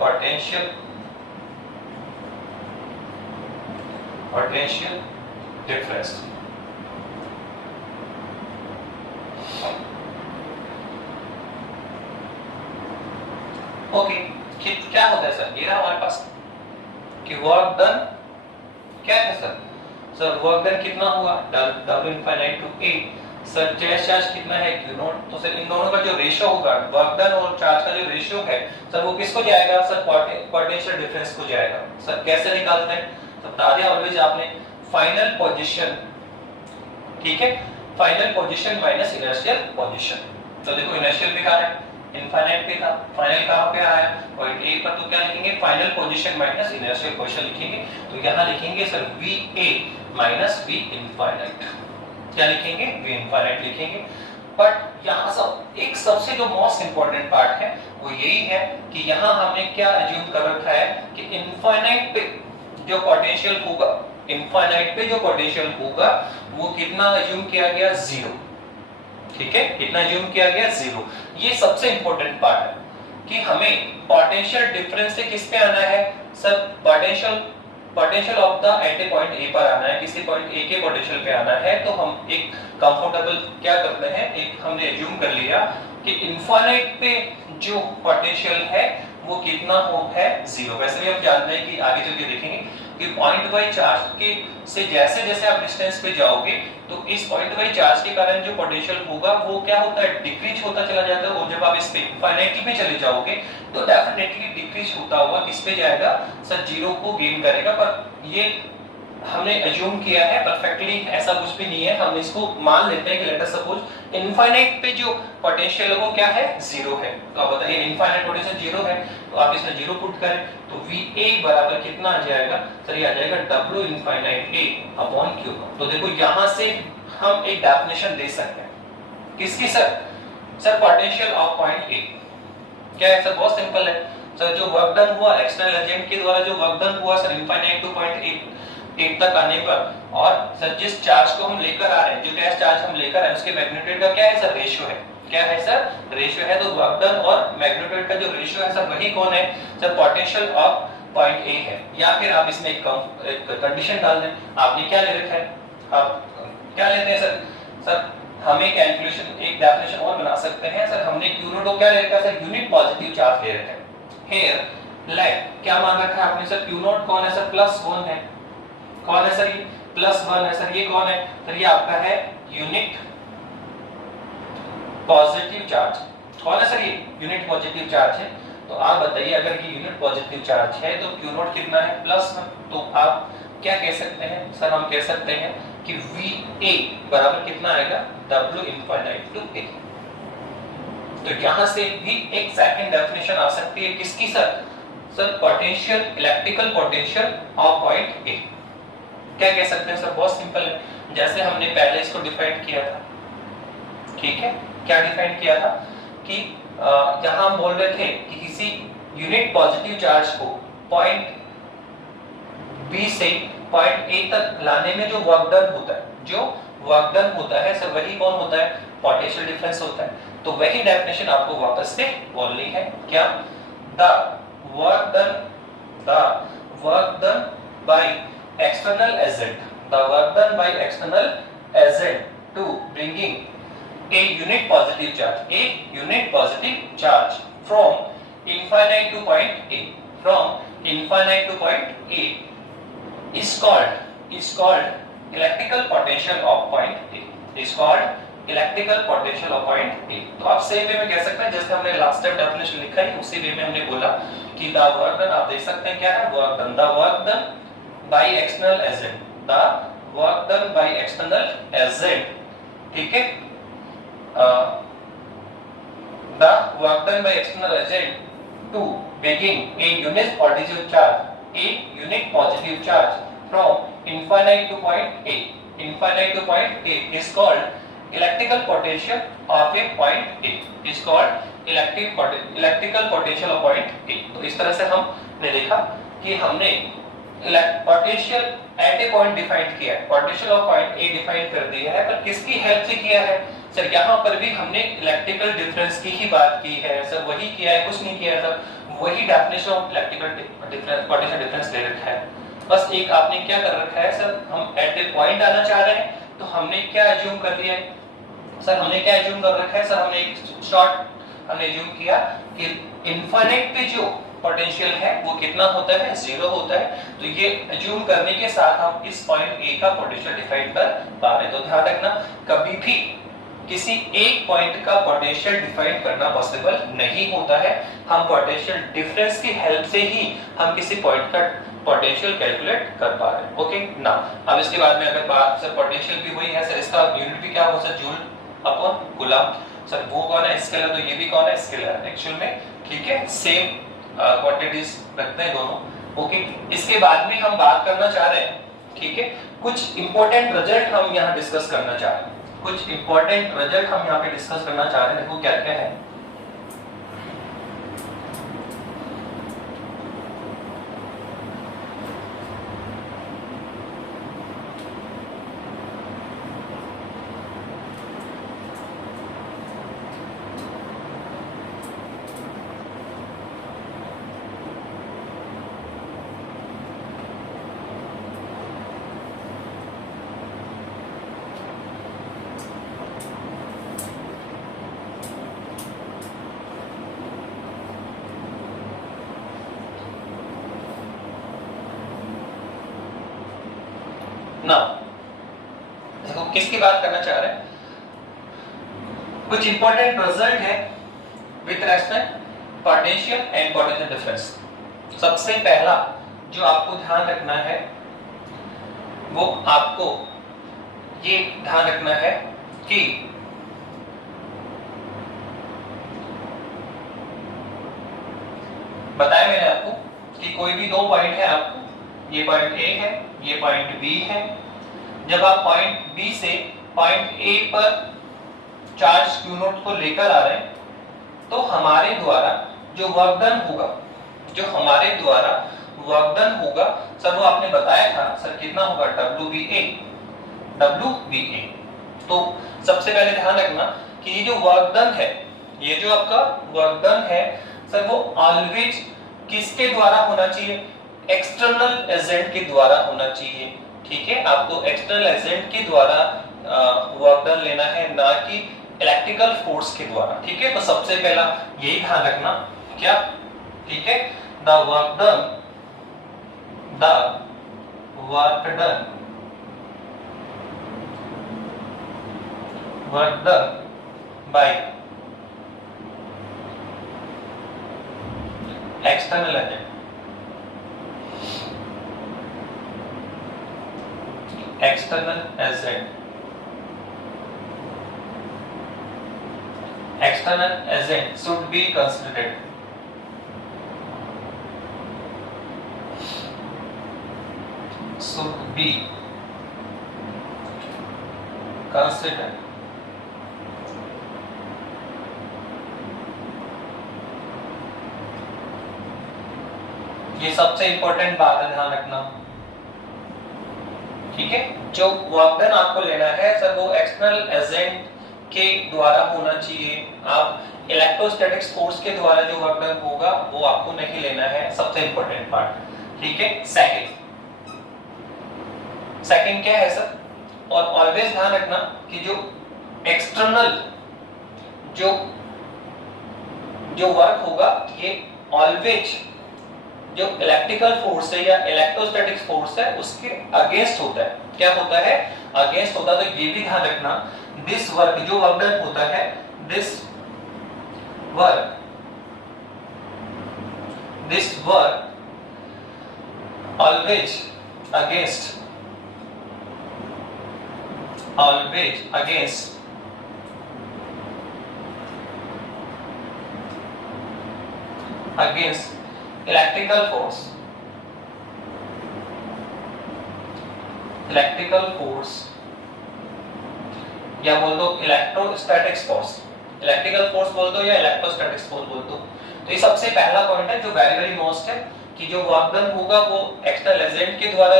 पोटेंशियल डिफरेंस। ओके, क्या होता है सर, ये रहा हमारे पास कि वर्क डन क्या है सर, सर वर्क डन कितना हुआ W infinite to A, sir charge कितना है Q नॉट, तो सर इन दोनों का जो रेशियो होगा वर्क डन और चार्ज का जो रेशियो है सर वो किसको जाएगा सर पोटेंशियल डिफरेंस को जाएगा। सर कैसे निकालते हैं, तो बता दिया ऑलवेज आपने फाइनल पोजीशन, ठीक है, final position minus inertial position. तो देखो इनर्शियल पे कहां है इनफाइनाइट पे था, फाइनल कहां पे आया पॉइंट ए पर, तो क्या लिखेंगे final position minus inertial position लिखेंगे, तो यहां लिखेंगे sir VA minus V infinite, क्या लिखेंगे V इनफाइनाइट लिखेंगे। बट यहां सब एक सबसे जो मोस्ट इंपॉर्टेंट पार्ट है वो यही है कि यहां हमने क्या अज्यूम कर रखा है कि इनफाइनाइट पे जो पोटेंशियल होगा, इनफाइनाइट पे जो पोटेंशियल होगा वो कितना अज्यूम किया गया 0, ठीक है, कितना अज्यूम किया गया 0। ये सबसे इंपॉर्टेंट पार्ट है कि हमें पोटेंशियल डिफरेंस से किस पे आना है sir, potential of the at a point A पर आना है, किसी पॉइंट ए के पोटेंशियल पे आना है, तो हम एक कंफर्टेबल क्या करते हैं, एक हमने अज्यूम कर लिया कि इनफाइनाइट पे जो पोटेंशियल है वो कितना हो है 0। वैसे भी हम जानते हैं कि आगे चल के देखेंगे कि पॉइंट वाइज चार्ज के से जैसे जैसे आप डिस्टेंस पे जाओगे तो इस पॉइंट वाइज चार्ज के कारण जो पोटेंशियल होगा वो क्या होता है डिक्रीज होता चला जाता है, और जब आप इस पे इनफाइनाइट पे चले जाओगे तो डेफिनेटली डिक्रीज होता हुआ किस पे जाएगा सर 0 को गेन करेगा। पर ये हमने अज्यूम किया है परफेक्टली, ऐसा कुछ भी नहीं है, हम इसको मान लेते हैं कि लेट अस सपोज इनफाइनाइट पे जो पोटेंशियल है वो क्या है 0 है, तो आप बताइए इनफाइनाइट पोटेंशियल 0 है तो आप इसमें 0 पुट करें तो VA बराबर कितना आ जाएगा सर, ये आ जाएगा W infinite A upon Q। तो देखो यहां से हम एक डेफिनेशन दे सकते हैं किसकी sir potential of point A क्या है सर, बहुत सिंपल है सर, जो वर्क डन हुआ एक्सटर्नल एजेंट के द्वारा जो वर्क डन हुआ sir infinite two point A तक आने पर, और सर जिस चार्ज को हम लेकर आ रहे हैं, जो गैस चार्ज हम लेकर आए उसके मैग्नीट्यूड का क्या है सर रेशियो है, क्या है सर रेशियो है, तो वर्क डन और मैग्नीट्यूड का जो रेशियो है सर वही कौन है sir potential of point A है। या फिर आप इसमें एक कंडीशन डाल दें, आपने क्या ले रखा है, आप क्या लेते हैं सर हमें कैलकुलेशन एक डेफिनेशन और बना सकते हैं सर, हमने Q नॉट को क्या ले रखा है सर यूनिट पॉजिटिव चार्ज ले रखा है। हियर लेट क्या मान रखा है आपने सर Q नॉट कौन है सर +1 है, कौन है सर ये +1 है सर, ये कौन है सर, ये आपका है यूनिट पॉजिटिव चार्ज, कौन है सर ये यूनिट पॉजिटिव चार्ज है। तो आप बताइए अगर ये यूनिट पॉजिटिव चार्ज है तो Q नॉट कितना है +1, तो आप क्या कह सकते हैं सर, हम कह सकते हैं कि VA बराबर कितना आएगा W इनफाइनाइट टू A। तो यहां से भी एक सेकंड डेफिनेशन आ सकती है किसकी sir potential electrical potential of point A। क्या कह सकते हैं सर, बहुत सिंपल है, जैसे हमने पहले इसको डिफाइन किया था, ठीक है, क्या डिफाइन किया था कि यहां हम बोल रहे थे कि किसी यूनिट पॉजिटिव चार्ज को पॉइंट B से पॉइंट A तक लाने में जो वर्क डन होता है, जो वर्क डन होता है सर वही कौन होता है पोटेंशियल डिफरेंस होता है। तो वही डेफिनेशन आपको वापस से बोलनी है, क्या the work done bye external agent, the work done by external agent to bringing a unit positive charge from infinite to point A is called is called electrical potential of point A. Is called electrical potential of point A. तो आप same way में कह सकते हैं जैसे हमने last time definition लिखा है उसी वे में हमने बोला कि द वर्क डन, आप देख सकते हैं क्या है work done, the work done by external agent, the work done by external agent, ठीक है, the work done by external agent to begin a unit positive charge from infinite to point A. Infinite to point A is called electrical potential of a point A. Is called electrical potential of point A. तो इस तरह से हमने देखा कि हमने potential at a point define किया है, potential of point A define कर दिया है, पर किसकी हेल्प से किया है सर? यहाँ पर भी हमने इलेक्ट्रिकल डिफरेंस की ही बात की है सर, वही किया है, कुछ नहीं किया है सर, वही definition of electrical difference, potential difference दे रखा है। बस एक आपने क्या कर रखा है सर, हम एट ए पॉइंट आना चाह रहे हैं तो हमने क्या अज्यूम कर लिया है सर, हमने क्या अज्यूम कर रखा है सर, हमने एक शॉर्ट हमने अज्यूम किया कि इनफाइनाइट पे जो पोटेंशियल है वो कितना होता है, जीरो होता है। तो ये अज्यूम करने के साथ हम इस पॉइंट ए का पोटेंशियल डिफाइन कर पा रहे हैं। तो ध्यान रखना कभी भी किसी एक पॉइंट का पोटेंशियल डिफाइन करना पॉसिबल नहीं होता है, हम पोटेंशियल डिफरेंस की हेल्प से ही हम किसी पॉइंट का पोटेंशियल कैलकुलेट कर पा रहे हैं। ओके ना, अब इसके बाद में अगर बात सर पोटेंशियल भी वही है सर, इसका यूनिट भी क्या हो sir, joule upon coulomb. Sir वो कौन है, स्केलर, तो ये भी कौन है, स्केलर एक्चुअल में, ठीक है, सेम क्वांटिटीज रखते हैं दोनों। ओके, इसके बाद में हम बात करना चाह रहे हैं, ठीक है, कुछ इंपॉर्टेंट रिजल्ट हम यहाँ डिस्कस करना चाह रहे हैं, कुछ इंपॉर्टेंट रिजल्ट हम यहाँ पे डिस्कस करना चाह रहे हैं। देखो क्या क्या है। ना देखो किसकी बात करना चाह रहे हैं, कुछ इंपॉर्टेंट रिजल्ट है with respect potential and potential difference. सबसे पहला जो आपको ध्यान रखना है वो आपको ये ध्यान रखना है कि बताया मैंने आपको कि कोई भी दो पॉइंट है, आपको ये पॉइंट ए है, ये पॉइंट बी है। जब आप पॉइंट बी से पॉइंट ए पर चार्ज क्यू नॉट को लेकर आ रहे हैं तो हमारे द्वारा जो वर्क डन होगा, जो हमारे द्वारा वर्क डन होगा सर, वो आपने बताया था सर कितना होगा, WBA। तो सबसे पहले ध्यान रखना कि ये जो वर्क डन है, ये जो आपका वर्क डन है सर, वो ऑलवेज किसके द्वारा होना चाहिए, एक्सटर्नल एजेंट के द्वारा होना चाहिए, ठीक है। आपको एक्सटर्नल एजेंट के द्वारा वर्क डन लेना है, ना कि इलेक्ट्रिकल फोर्स के द्वारा, ठीक है। तो सबसे पहला यही ध्यान रखना क्या, ठीक है, the work done by external agent, external agent should be considered, ये सबसे इंपॉर्टेंट बात है, ध्यान रखना, ठीक है। जो वर्क डन आपको लेना है सर, वो एक्सटर्नल एजेंट के द्वारा होना चाहिए। आप इलेक्ट्रोस्टैटिक्स फोर्स के द्वारा जो वर्क डन होगा वो आपको नहीं लेना है, सबसे इंपॉर्टेंट पार्ट, ठीक है। सेकंड क्या है सर, और ऑलवेज ध्यान रखना कि जो एक्सटर्नल जो वर्क होगा ये ऑलवेज जो इलेक्ट्रिकल फोर्स है या इलेक्ट्रोस्टैटिक फोर्स है उसके अगेंस्ट होता है। क्या होता है? अगेंस्ट होता है। तो ये भी ध्यान रखना, दिस वर्क जो वर्क डन होता है, this work always against electrical force या बोल दो इलेक्ट्रोस्टैटिक फोर्स। इलेक्ट्रिकल फोर्स बोल दो या इलेक्ट्रोस्टैटिक फोर्स बोल दो। तो ये सबसे पहला पॉइंट है जो वेरी वेरी मोस्ट है कि जो वर्क डन होगा वो एक्सटर्नल एजेंट के द्वारा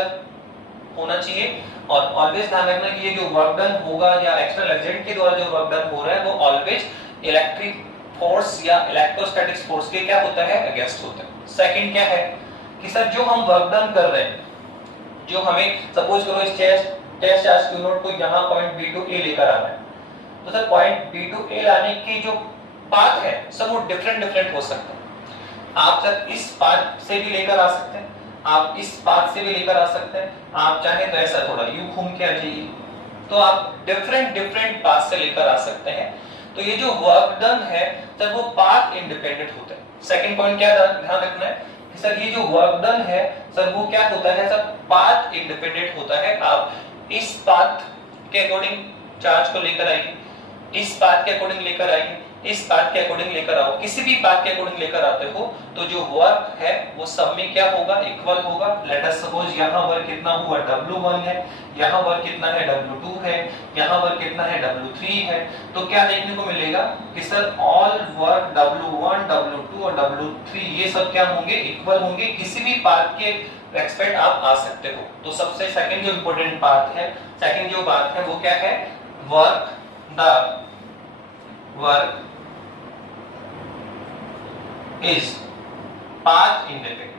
होना चाहिए। और ऑलवेज ध्यान रखना कि ये जो वर्क डन होगा या एक्सटर्नल एजेंट के द्वारा जो वर्क डन हो रहा है वो ऑलवेज इलेक्ट्रिक फोर्स या इलेक्ट्रोस्टैटिक फोर्स के क्या होता है? अगेंस्ट होता है। सेकंड क्या है कि सर जो हम वर्क डन कर रहे हैं, जो हमें सपोज करो इस टेस्ट चार्ज क्यू नोट को यहां पॉइंट बी टू ए लेकर आना है, तो सर पॉइंट बी टू ए लाने की जो पाथ है सब वो डिफरेंट हो सकता है। आप सर इस पाथ से भी लेकर आ सकते हैं, आप इस पाथ से भी लेकर आ सकते हैं, आप चाहे तो ऐसा थोड़ा यूं घूम के आ जाइए, तो आप डिफरेंट पाथ से लेकर आ सकते हैं। तो ये जो वर्क डन है सर वो पाथ इंडिपेंडेंट होता है। सेकंड पॉइंट क्या ध्यान रखना है कि सर ये जो वर्क डन है सर वो क्या होता है? सर पाथ इंडिपेंडेंट होता है। आप इस पाथ के अकॉर्डिंग चार्ज को लेकर आइए, इस पाथ के अकॉर्डिंग लेकर आइए, इस पाथ के अकॉर्डिंग लेकर आओ, किसी भी पाथ के अकॉर्डिंग लेकर आते हो तो जो वर्क है वो सब में क्या होगा? इक्वल होगा। लेट अस सपोज यहां वर्क कितना हुआ? W1 है, यहां वर्क कितना है? W2 है, यहां वर्क कितना है? W3 है। तो क्या देखने को मिलेगा कि sir all work W1, W2 और W3 ये सब क्या होंगे? इक्वल होंगे। किसी भी पाथ के रेस्पेक्ट आप आ सकते हो। तो सबसे सेकंड जो इंपॉर्टेंट पार्ट है, सेकंड जो बात है वो क्या है? Work is path independent।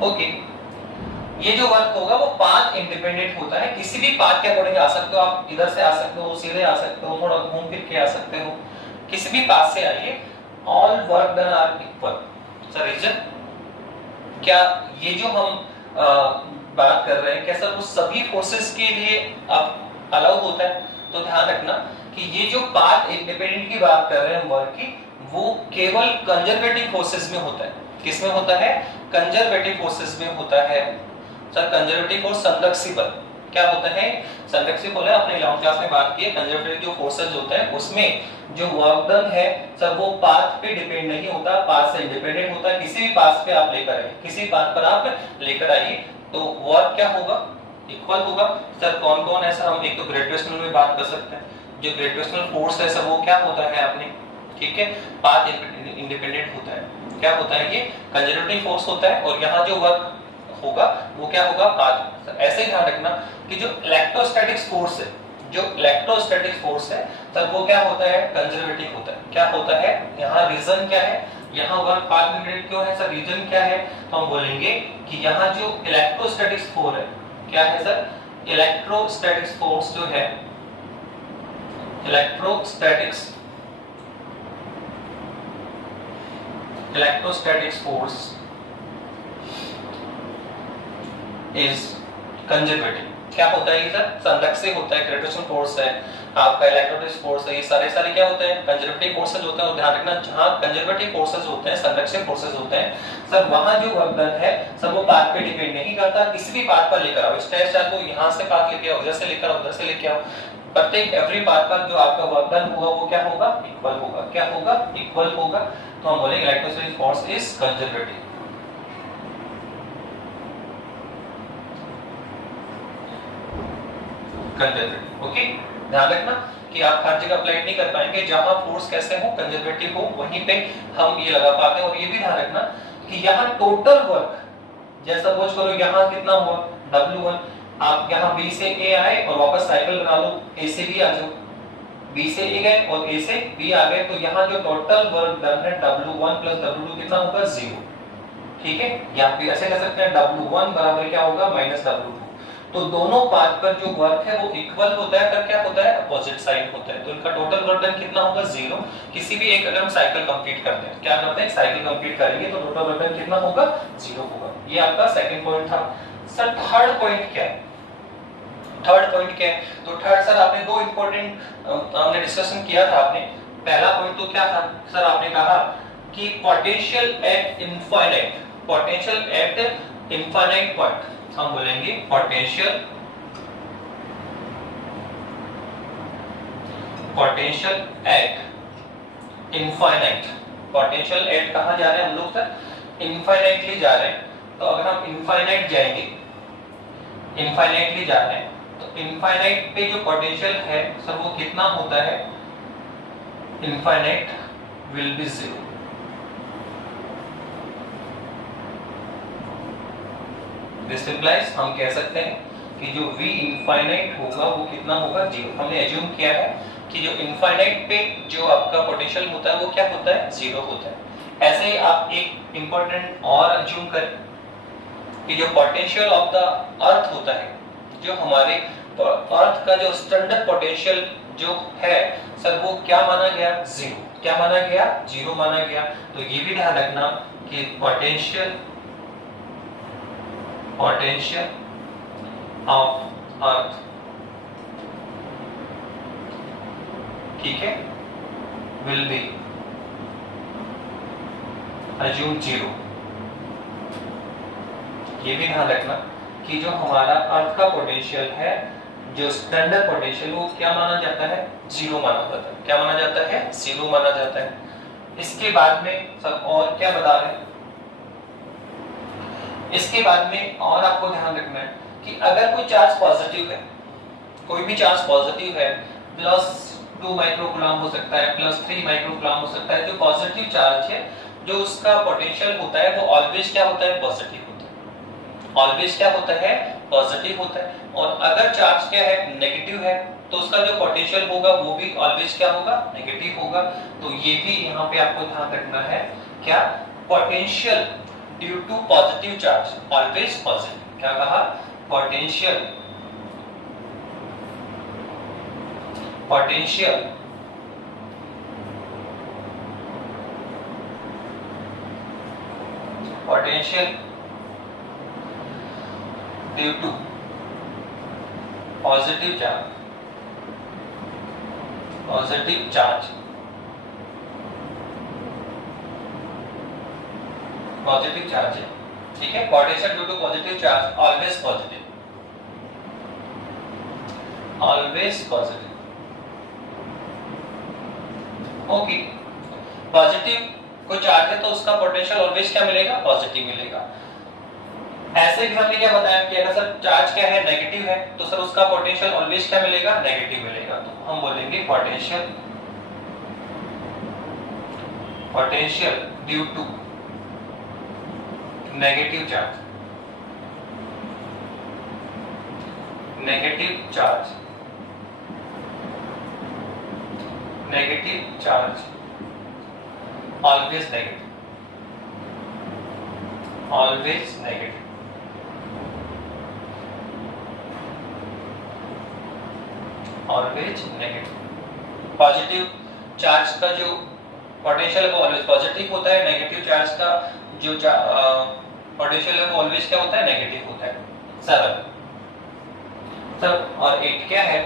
Okay, ये जो वर्क होगा वो पाथ इंडिपेंडेंट होता है। किसी भी पाथ के अकॉर्डिंग आ सकते हो, आप इधर से आ सकते हो, सीधे आ सकते हो, थोड़ा घूम फिर के आ सकते हो, किसी भी पाथ से आइए। All work done are equal. Sir reason क्या ये जो हम बात कर रहे हैं क्या सर वो सभी फोर्सेस के लिए अब अलाउ होता है? तो ध्यान रखना कि ये जो पाथ इंडिपेंडेंट की बात कर रहे हैं वर्क की, वो केवल कंजर्वेटिव फोर्सेस में होता है। किस में होता है? कंजर्वेटिव फोर्सेस में होता है। सर कंजर्वेटिव और सबडक्सिबल क्या होता है? सबडक्सिबल है, अपने 11th क्लास में बात की है। कंजर्वेटिव जो फोर्सेस होते हैं उसमें जो वर्क डन है सर वो पाथ पे डिपेंड नहीं होता, पाथ से इंडिपेंडेंट होता है। किसी भी पाथ पे आप लेकर आइए, किसी पाथ पर आप लेकर आइए तो वर्क क्या होगा? इक्वल होगा। सर कौन कौन ऐसा? हम एक तो ग्रेविटेशनल में बात कर सकते हैं। जो ग्रेविटेशनल फोर्स है सर वो क्या होता है आपने, ठीक है, पाथ इंडिपेंडेंट होता है। क्या होता है? ये कंजर्वेटिव फोर्स होता है। और यहाँ जो वर्क होगा वो क्या होगा? पाथ। ऐसे ध्यान रखना कि जो इलेक्ट्रोस्टैटिक फोर्स है, जो इलेक्ट्रोस्टैटिक फोर्स है सर वो क्या होता है? कंजर्वेटिव होता है। क्या होता है? यहाँ रीजन क्या है? यहाँ वर्क पाथ इंडिपेंडेंट क्यों है सर? रीजन क्या है? तो हम बोलेंगे कि यहाँ जो इलेक्ट्रोस्टैटिक फोर्स है क्या है सर? इलेक्ट्रोस्टैटिक फोर्स जो है, इलेक्ट्रोस्टैटिक फोर्स इज कंजर्वेटिव। क्या होता है ये सर? संरक्षित होता है। ग्रेविटेशनल फोर्स है, आपका इलेक्ट्रोस्टैटिक फोर्स है, ये सारे क्या होते हैं? कंजर्वेटिव फोर्सेस होते हैं। और ध्यान रखना जहां कंजर्वेटिव फोर्सेस होते हैं, संरक्षित फोर्सेस होते हैं सर, वहां जो वर्क डन है सर वो पाथ पे डिपेंड नहीं करता। किसी भी पाथ पर लेकर आओ, इस टेस्ट चार्ज को यहां से पाथ लेके आओ, उधर से लेकर आओ, उधर से लेके आओ, प्रत्येक एवरी पाथ पर जो आपका वर्क डन होगा वो क्या होगा? इक्वल होगा। क्या होगा? इक्वल होगा। तो हम बोलेंगे electrostatic force is conservative. Conservative. Okay, ध्यान रखना कि आप हर जगह अप्लाई नहीं कर पाएंगे। जहां फोर्स कैसे हो? कंजर्वेटिव हो, वहीं पे हम ये लगा पाते हैं। और ये भी ध्यान रखना कि यहाँ टोटल वर्क, जैसा सपोज करो यहाँ कितना हुआ? W1। आप यहाँ B से A आए और वापस साइकिल बना लो, A से B आ जाओ, B से A गए और A से B आ गए, तो यहाँ जो टोटल वर्क डन है W1 प्लस W2 कितना होगा? 0। ठीक है, यहाँ भी ऐसे कर सकते हैं W1 बराबर क्या होगा? Minus W2। तो दोनों पाथ पर जो वर्क है वो इक्वल होता है, अगर क्या होता है अपोजिट साइड होता है, तो इनका टोटल वर्क डन कितना होगा 0। किसी भी एक अगर हम साइकिल कंप्लीट करते हैं, क्या करते हैं साइकिल कंप्लीट करेंगे तो टोटल वर्क डन कितना होगा 0 होगा। ये आपका सेकंड पॉइंट था। सर थर्ड पॉइंट क्या है? थर्ड पॉइंट क्या है? तो थर्ड सर आपने दो इंपॉर्टेंट हमने डिस्कशन किया था। आपने पहला पॉइंट तो क्या था सर, आपने कहा कि potential at infinite, potential at infinite point हम बोलेंगे potential at infinite. Potential at कहां जा रहे हैं हम लोग सर? इनफाइनाइटली जा रहे हैं। तो अगर हम इनफाइनाइट जाएंगे, इनफाइनाइटली जा रहे हैं, तो इनफाइनाइट पे जो पोटेंशियल है सर वो कितना होता है? Infinite will be 0। This implies हम कह सकते हैं कि जो v इनफाइनाइट होगा वो कितना होगा 0। हमने एज्यूम किया है कि जो इनफाइनाइट पे जो आपका पोटेंशियल होता है वो क्या होता है 0 होता है। ऐसे ही आप एक इंपॉर्टेंट और एज्यूम करें कि जो पोटेंशियल ऑफ द अर्थ होता है, जो हमारे अर्थ का जो स्टैंडर्ड पोटेंशियल जो है सर वो क्या माना गया 0। क्या माना गया 0 माना गया। तो ये भी ध्यान रखना कि पोटेंशियल ऑफ अर्थ, ठीक है, विल बी अज्यूम 0। ये भी ध्यान रखना कि जो हमारा अर्थ का पोटेंशियल है, जो स्टैंडर्ड पोटेंशियल वो क्या माना जाता है 0 माना जाता है। क्या माना जाता है 0 माना जाता है। इसके बाद में सब और क्या बता रहे हैं? इसके बाद में और आपको ध्यान रखना है कि अगर कोई चार्ज पॉजिटिव है, कोई भी चार्ज पॉजिटिव है, +2 माइक्रोकूलम हो सकता है, +3 माइक्रोकूलम हो सकता है, जो पॉजिटिव चार्ज है जो उसका पोटेंशियल होता है वो ऑलवेज क्या होता है पॉजिटिव होता है। ऑलवेज क्या होता है पॉजिटिव होता है। और अगर चार्ज क्या है नेगेटिव है तो उसका जो पोटेंशियल होगा वो भी ऑलवेज क्या होगा नेगेटिव होगा। तो ये भी यहाँ पे आपको ध्यान रखना है, क्या potential due to positive charge always positive. क्या कहा? Potential due to positive charge है, ठीक है। Potential due to positive charge always positive. Okay, positive कोई चार्ज है तो उसका पोटेंशियल ऑलवेज क्या मिलेगा पॉजिटिव मिलेगा। ऐसे भी हमने क्या बताया कि अगर सर चार्ज क्या है नेगेटिव है तो सर उसका पोटेंशियल ऑलवेज क्या मिलेगा नेगेटिव मिलेगा। तो हम बोलेंगे potential due to negative charge always negative. Always negative. Positive charge का जो पोटेंशियल है वो ऑलवेज पॉजिटिव होता है, नेगेटिव चार्ज का जो पोटेंशियल है वो ऑलवेज क्या होता है नेगेटिव होता है। सरल सर। और एक क्या है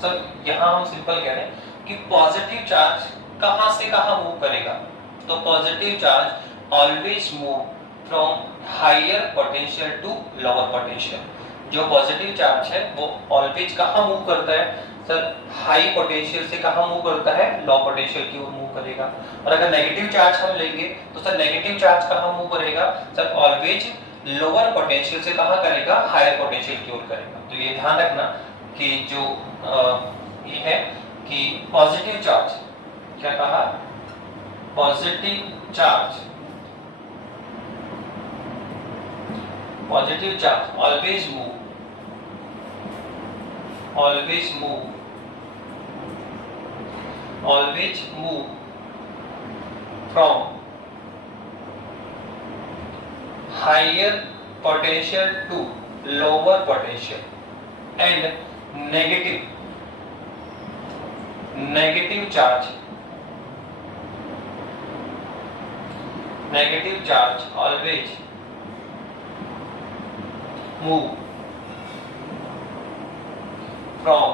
सर, यहाँ हम सिंपल कह रहे हैं कि पॉजिटिव चार्ज कहां से कहां मूव करेगा। तो positive charge always move from higher potential to lower potential. जो पॉजिटिव चार्ज है वो ऑलवेज कहां मूव करता है सर? हाई पोटेंशियल से कहां मूव करता है? लो पोटेंशियल की ओर मूव करेगा। और अगर नेगेटिव चार्ज हम लेंगे तो सर नेगेटिव चार्ज कहां मूव करेगा सर? ऑलवेज लोअर पोटेंशियल से कहां करेगा? हायर पोटेंशियल की ओर करेगा। तो ये ध्यान रखना कि जो ये है कि पॉजिटिव चार्ज, क्या कहा? Positive charge always move from higher potential to lower potential. And negative charge always move from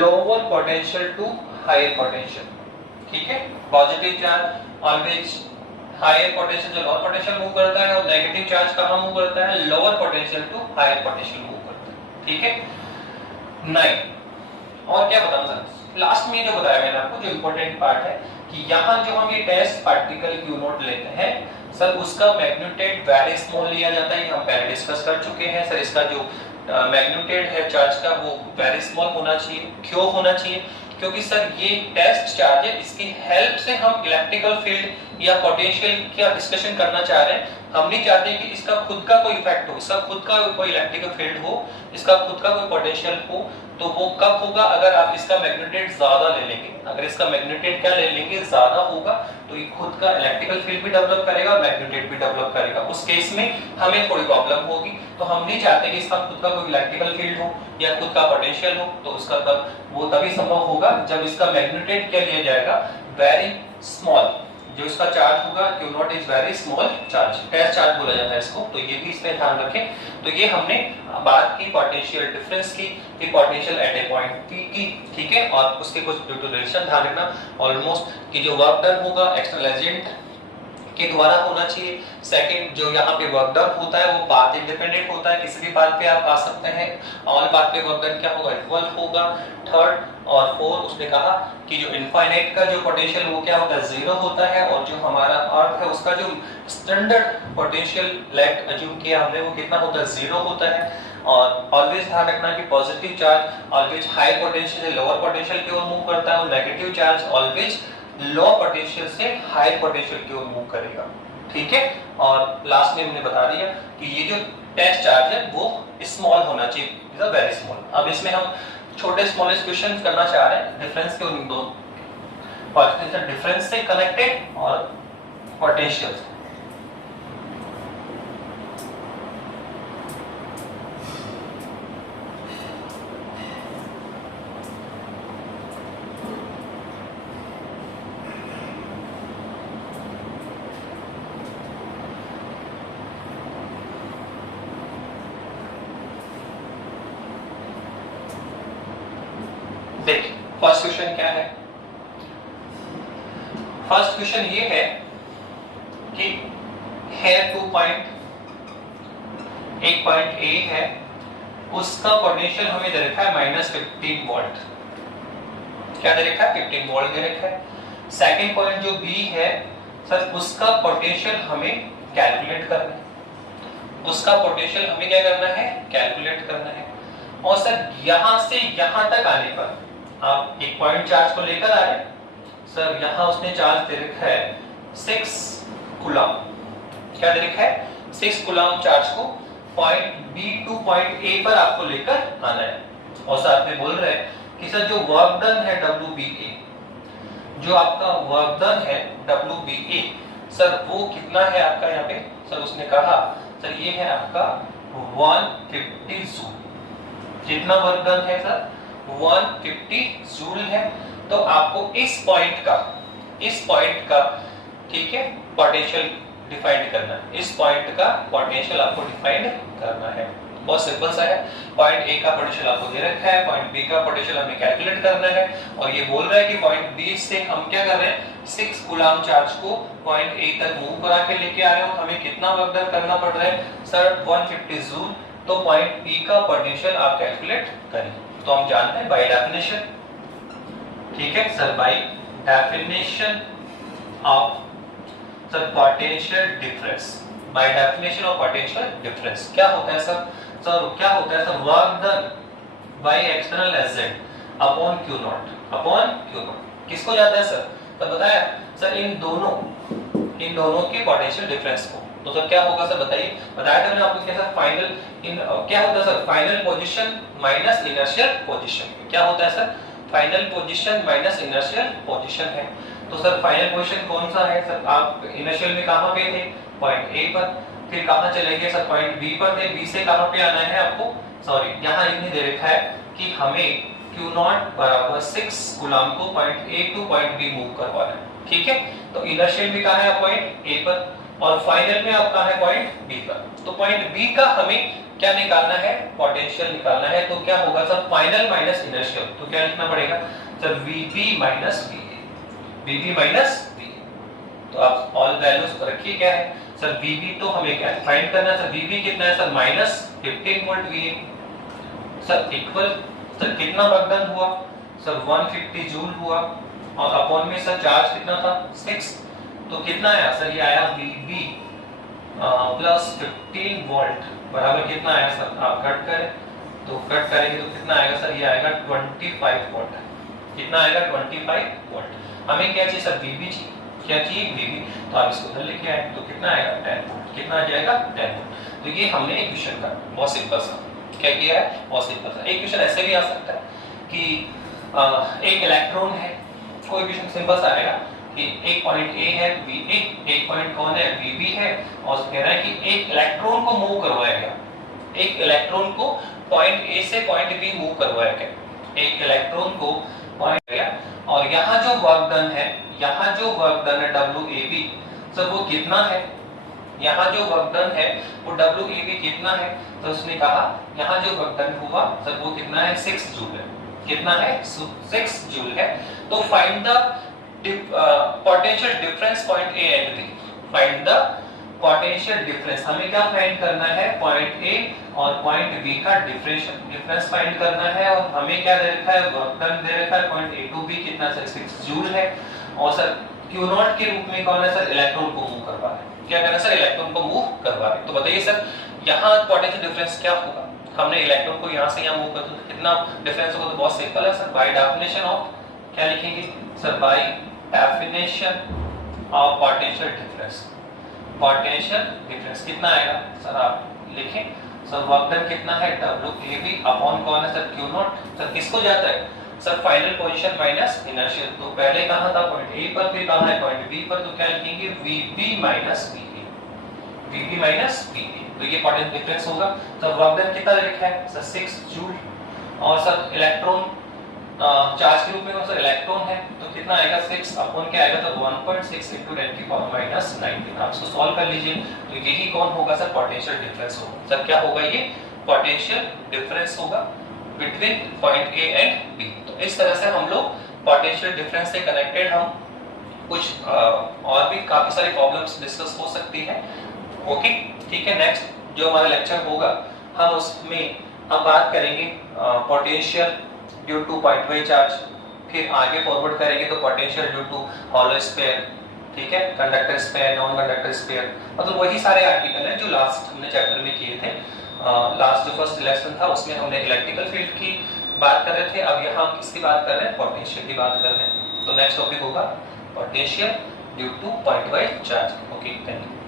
lower potential to higher potential. ठीक है, positive charge always higher potential, जो लोअर पोटेंशियल मूव करता है, और negative charge कहां move करता है, lower potential to higher potential move करता है। ठीक है, 9 और क्या बताऊं सर, लास्ट में जो बताया मैंने आपको, जो इंपॉर्टेंट पार्ट है कि यहां जो हम ये टेस्ट पार्टिकल क्यू नॉट लेते हैं सर, उसका मैग्नीट्यूड वेरी स्मॉल लिया जाता है, हम पहले डिस्कस कर चुके हैं सर। इसका जो मैग्नीट्यूड है चार्ज का वो वेरी स्मॉल होना चाहिए। क्यों होना चाहिए? क्योंकि सर ये टेस्ट चार्ज है, इसकी हेल्प से हम इलेक्ट्रिकल फील्ड या पोटेंशियल का डिस्कशन करना चाह रहे हैं। हम नहीं चाहते कि इसका खुद का कोई इफेक्ट हो, इसका खुद का कोई इलेक्ट्रिकल फील्ड हो, इसका खुद का कोई पोटेंशियल हो। तो वो कब होगा? अगर आप इसका मैग्नीट्यूड ज्यादा ले लेंगे। अगर इसका मैग्नीट्यूड क्या ले लेंगे, ज्यादा होगा, तो ये खुद का इलेक्ट्रिकल फील्ड भी डेवलप करेगा, मैग्नीट्यूड भी डेवलप करेगा। उस केस में हमें थोड़ी प्रॉब्लम होगी। तो हम नहीं चाहते कि इसका खुद का कोई इलेक्ट्रिकल फील्ड हो या खुद का पोटेंशियल हो। तो उसका तब वो तभी संभव होगा जब इसका मैग्नीट्यूड क्या लिया जाएगा, वेरी स्मॉल। जो इसका चार्ज होगा Q naught is very small charge, test charge बोला जाता है इसको। तो ये भी इसमें ध्यान रखें। तो ये हमने बात की पोटेंशियल डिफरेंस की, फिर potential at a point P की। ठीक है, और उसके कुछ ड्यूरेशन ध्यान रखना ऑलमोस्ट कि जो वर्क डन होगा एक्सटर्नल एजेंट के द्वारा होना चाहिए। सेकंड, जो यहाँ पे वर्क डन होता है वो पाथ इंडिपेंडेंट होता है, किसी भी पाथ पे आप आ सकते हैं। ऑल पाथ पे वर्क डन क्या होगा, इक्वल होगा। थर्ड और फोर्थ, उसने कहा कि जो इनफाइनाइट का जो पोटेंशियल वो क्या होता है, जीरो होता है। और जो हमारा अर्थ है उसका जो स्टैंडर्ड पोटेंशियल लेट अज्यूम किया हमने, वो कितना होता है, जीरो होता है। और ऑलवेज ध्यान रखना कि positive charge always high potential से लोअर पोटेंशियल की ओर मूव करता है, और negative charge always low potential से हाई पोटेंशियल की ओर मूव करेगा। ठीक है, और लास्ट में हमने बता दिया कि ये जो टेस्ट चार्ज है वो स्मॉल होना चाहिए, इज वेरी स्मॉल। अब इसमें हम छोटे स्मॉलेस्ट क्वेश्चन करना चाह रहे हैं डिफरेंस के, उन दो पोटेंशियल डिफरेंस से कनेक्टेड और पोटेंशियल। देखिए फर्स्ट क्वेश्चन क्या है। फर्स्ट क्वेश्चन ये है कि है 2 पॉइंट, एक पॉइंट ए है, उसका पोटेंशियल हमें दे रखा है -15 वोल्ट। क्या दे रखा है, 15 वोल्ट दे रखा है। सेकंड पॉइंट जो बी है सर, उसका पोटेंशियल हमें कैलकुलेट करना है। उसका पोटेंशियल हमें क्या करना है, कैलकुलेट करना है। और सर यहां से यहां तक आने पर आप एक पॉइंट चार्ज को लेकर आ रहे हैं सर, यहां उसने चार्ज दे रखा है 6 कूलम। क्या दे रखा है, 6 कूलम चार्ज को point B to point A पर आपको लेकर आना है। और साथ में बोल रहे हैं कि सर जो वर्क डन है WBA, जो आपका वर्क डन है WBA सर, वो कितना है आपका यहाँ पे सर, उसने कहा सर ये है आपका 150 जूल। कितना वर्क डन है सर, 150 जूल है। तो आपको इस पॉइंट का ठीक है पोटेंशियल डिफाइन करना है। इस पॉइंट का पोटेंशियल आपको डिफाइन करना है। बहुत सिंपल सा है। पॉइंट ए का पोटेंशियल आपको दे रखा है, पॉइंट बी का पोटेंशियल हमें कैलकुलेट करना है। और ये बोल रहा है कि पॉइंट बी से हम क्या कर रहे हैं, 6 कूलम चार्ज को पॉइंट ए तक मूव करा के लेके आ रहे हो। हमें कितना वर्क डन करना पड़ रहा है सर, 150 जूल। तो पॉइंट बी का पोटेंशियल आप कैलकुलेट करें। तो हम जानते हैं बाय डेफिनेशन, ठीक है sir, by definition of sir potential difference, by definition of potential difference क्या होता है सर, क्या होता है sir, work done by external agent upon Q not. किसको जाता है सर, तो बताया सर इन दोनों के पोटेंशियल डिफरेंस को। तो सर क्या होगा सर बताइए, बताया था मैंने आपको कैसा फाइनल क्या होता है sir, final position minus inertial position. क्या होता है sir, final position minus inertial position है। तो सर फाइनल पोजीशन कौन सा है सर, आप इनर्शियल में कहां पे थे, पॉइंट ए पर। फिर कहाँ चले गए सर, पॉइंट बी पर थे, बी से कहाँ पे आना है आपको, सॉरी यहाँ इतनी दे रखा है कि हमें Q0 बराबर 6 कूलम को point A to point B move करवाना है, ठीक है। तो इनर्शियल भी कहाँ है, पॉइंट ए पर, और फाइनल में आप कहाँ है, पॉइंट बी पर। तो पॉइंट बी का हमें क्या निकालना है, पोटेंशियल निकालना है। तो क्या होगा सर, फाइनल माइनस इनर्शियल, तो क्या लिखना पड़ेगा sir, VB minus VA, VB minus VA। तो आप ऑल वैल्यूज रखिए, क्या है सर, VB तो हमें क्या फाइंड करना है सर, VB कितना है sir, minus 15 volt VA sir, equal sir कितना वर्क डन हुआ सर, 150 जूल हुआ, और अपॉन में सर चार्ज कितना था, 6। तो कितना आया सर, ये आया VB प्लस 15 वोल्ट बराबर कितना आया सर, आप कट करें तो कट करेंगे तो कितना आएगा सर, ये आएगा 25 वोल्ट। कितना आएगा, 25 वोल्ट। हमें क्या चाहिए सर, VB चाहिए, क्या चाहिए, VB। तो आप इसको उधर लेके आए तो कितना आएगा, 10 वोल्ट। कितना आ जाएगा, 10 वोल्ट। तो ये हमने एक क्वेश्चन का बहुत सिंपल सा क्या किया है, बहुत सिंपल सा। एक क्वेश्चन ऐसे भी आ सकता है कि एक इलेक्ट्रॉन है, कोई क्वेश्चन सिंपल सा आएगा कि एक पॉइंट ए है VA, एक पॉइंट कौन है, VB है, और कह रहा है कि एक इलेक्ट्रॉन को मूव करवाया गया, एक इलेक्ट्रॉन को पॉइंट ए से पॉइंट बी मूव करवाया गया, एक इलेक्ट्रॉन को पॉइंट गया, और यहाँ जो वर्क डन है, यहाँ जो वर्क डन है WAB सर वो कितना है, यहाँ जो वर्क डन है वो WAB कितना है। तो उसने कहा यहाँ जो वर्क डन हुआ सर वो कितना है, 6 जूल है। कितना है, 6 जूल है। तो find the potential difference point A and B. Find the potential difference, हमें क्या फाइंड करना है, पॉइंट ए और पॉइंट बी का डिफरेंस फाइंड करना है। और हमें क्या दे रखा है, वर्क डन दे रखा है, पॉइंट ए टू बी कितना सर, 6 जूल है। और सर Q0 के रूप में कौन है सर, इलेक्ट्रॉन को मूव करवा रहे हैं। क्या करना सर, इलेक्ट्रॉन को मूव करवा रहे हैं। तो बताइए सर यहाँ पोटेंशियल डिफरेंस क्या होगा, हमने इलेक्ट्रॉन को यहाँ से यहाँ मूव कर दिया, कितना डिफरेंस होगा। तो बहुत सिंपल है सर, बाय डेफिनेशन ऑफ, क्या लिखेंगे sir, by definition of potential difference. Potential difference कितना आएगा सर, आप लिखें सर, वर्क डन कितना है, WAB अपॉन कौन है सर, Q0 सर किसको जाता है sir, final position minus inertial. तो पहले कहां था, पॉइंट ए पर, फिर कहां है, पॉइंट बी पर। तो क्या लिखेंगे, VB minus VA, VB minus VA। तो ये पोटेंशियल डिफरेंस होगा। सर वर्क डन कितना लिखा है सर, 6 जूल। और सर इलेक्ट्रॉन चार्ज के रूप में कौन सा इलेक्ट्रॉन है, तो कितना आएगा, 6 अपॉन क्या आएगा, तो 1.6 × 10⁻⁹ आप इसको सॉल्व कर लीजिए। तो यही कौन होगा सर, पोटेंशियल डिफरेंस होगा। सर क्या होगा, ये पोटेंशियल डिफरेंस होगा between point A and B. तो इस तरह से हम लोग पोटेंशियल डिफरेंस से कनेक्टेड हम कुछ और भी काफी सारी प्रॉब्लम्स डिस्कस हो सकती है। ओके ठीक है। नेक्स्ट जो हमारा लेक्चर होगा हम उसमें हम बात करेंगे potential due to point wise charge, फिर आगे फॉरवर्ड करेंगे तो potential due to hollow sphere, ठीक है, conductor sphere, non conductor sphere, मतलब वही सारे आर्टिकल हैं जो लास्ट हमने चैप्टर में किए थे। लास्ट जो फर्स्ट लेसन था उसमें हमने इलेक्ट्रिकल फील्ड की बात कर रहे थे, अब यहाँ हम किसकी बात कर रहे हैं, पोटेंशियल की बात कर रहे हैं। तो नेक्स्ट टॉपिक होगा potential due to point wise charge. Okay thank you.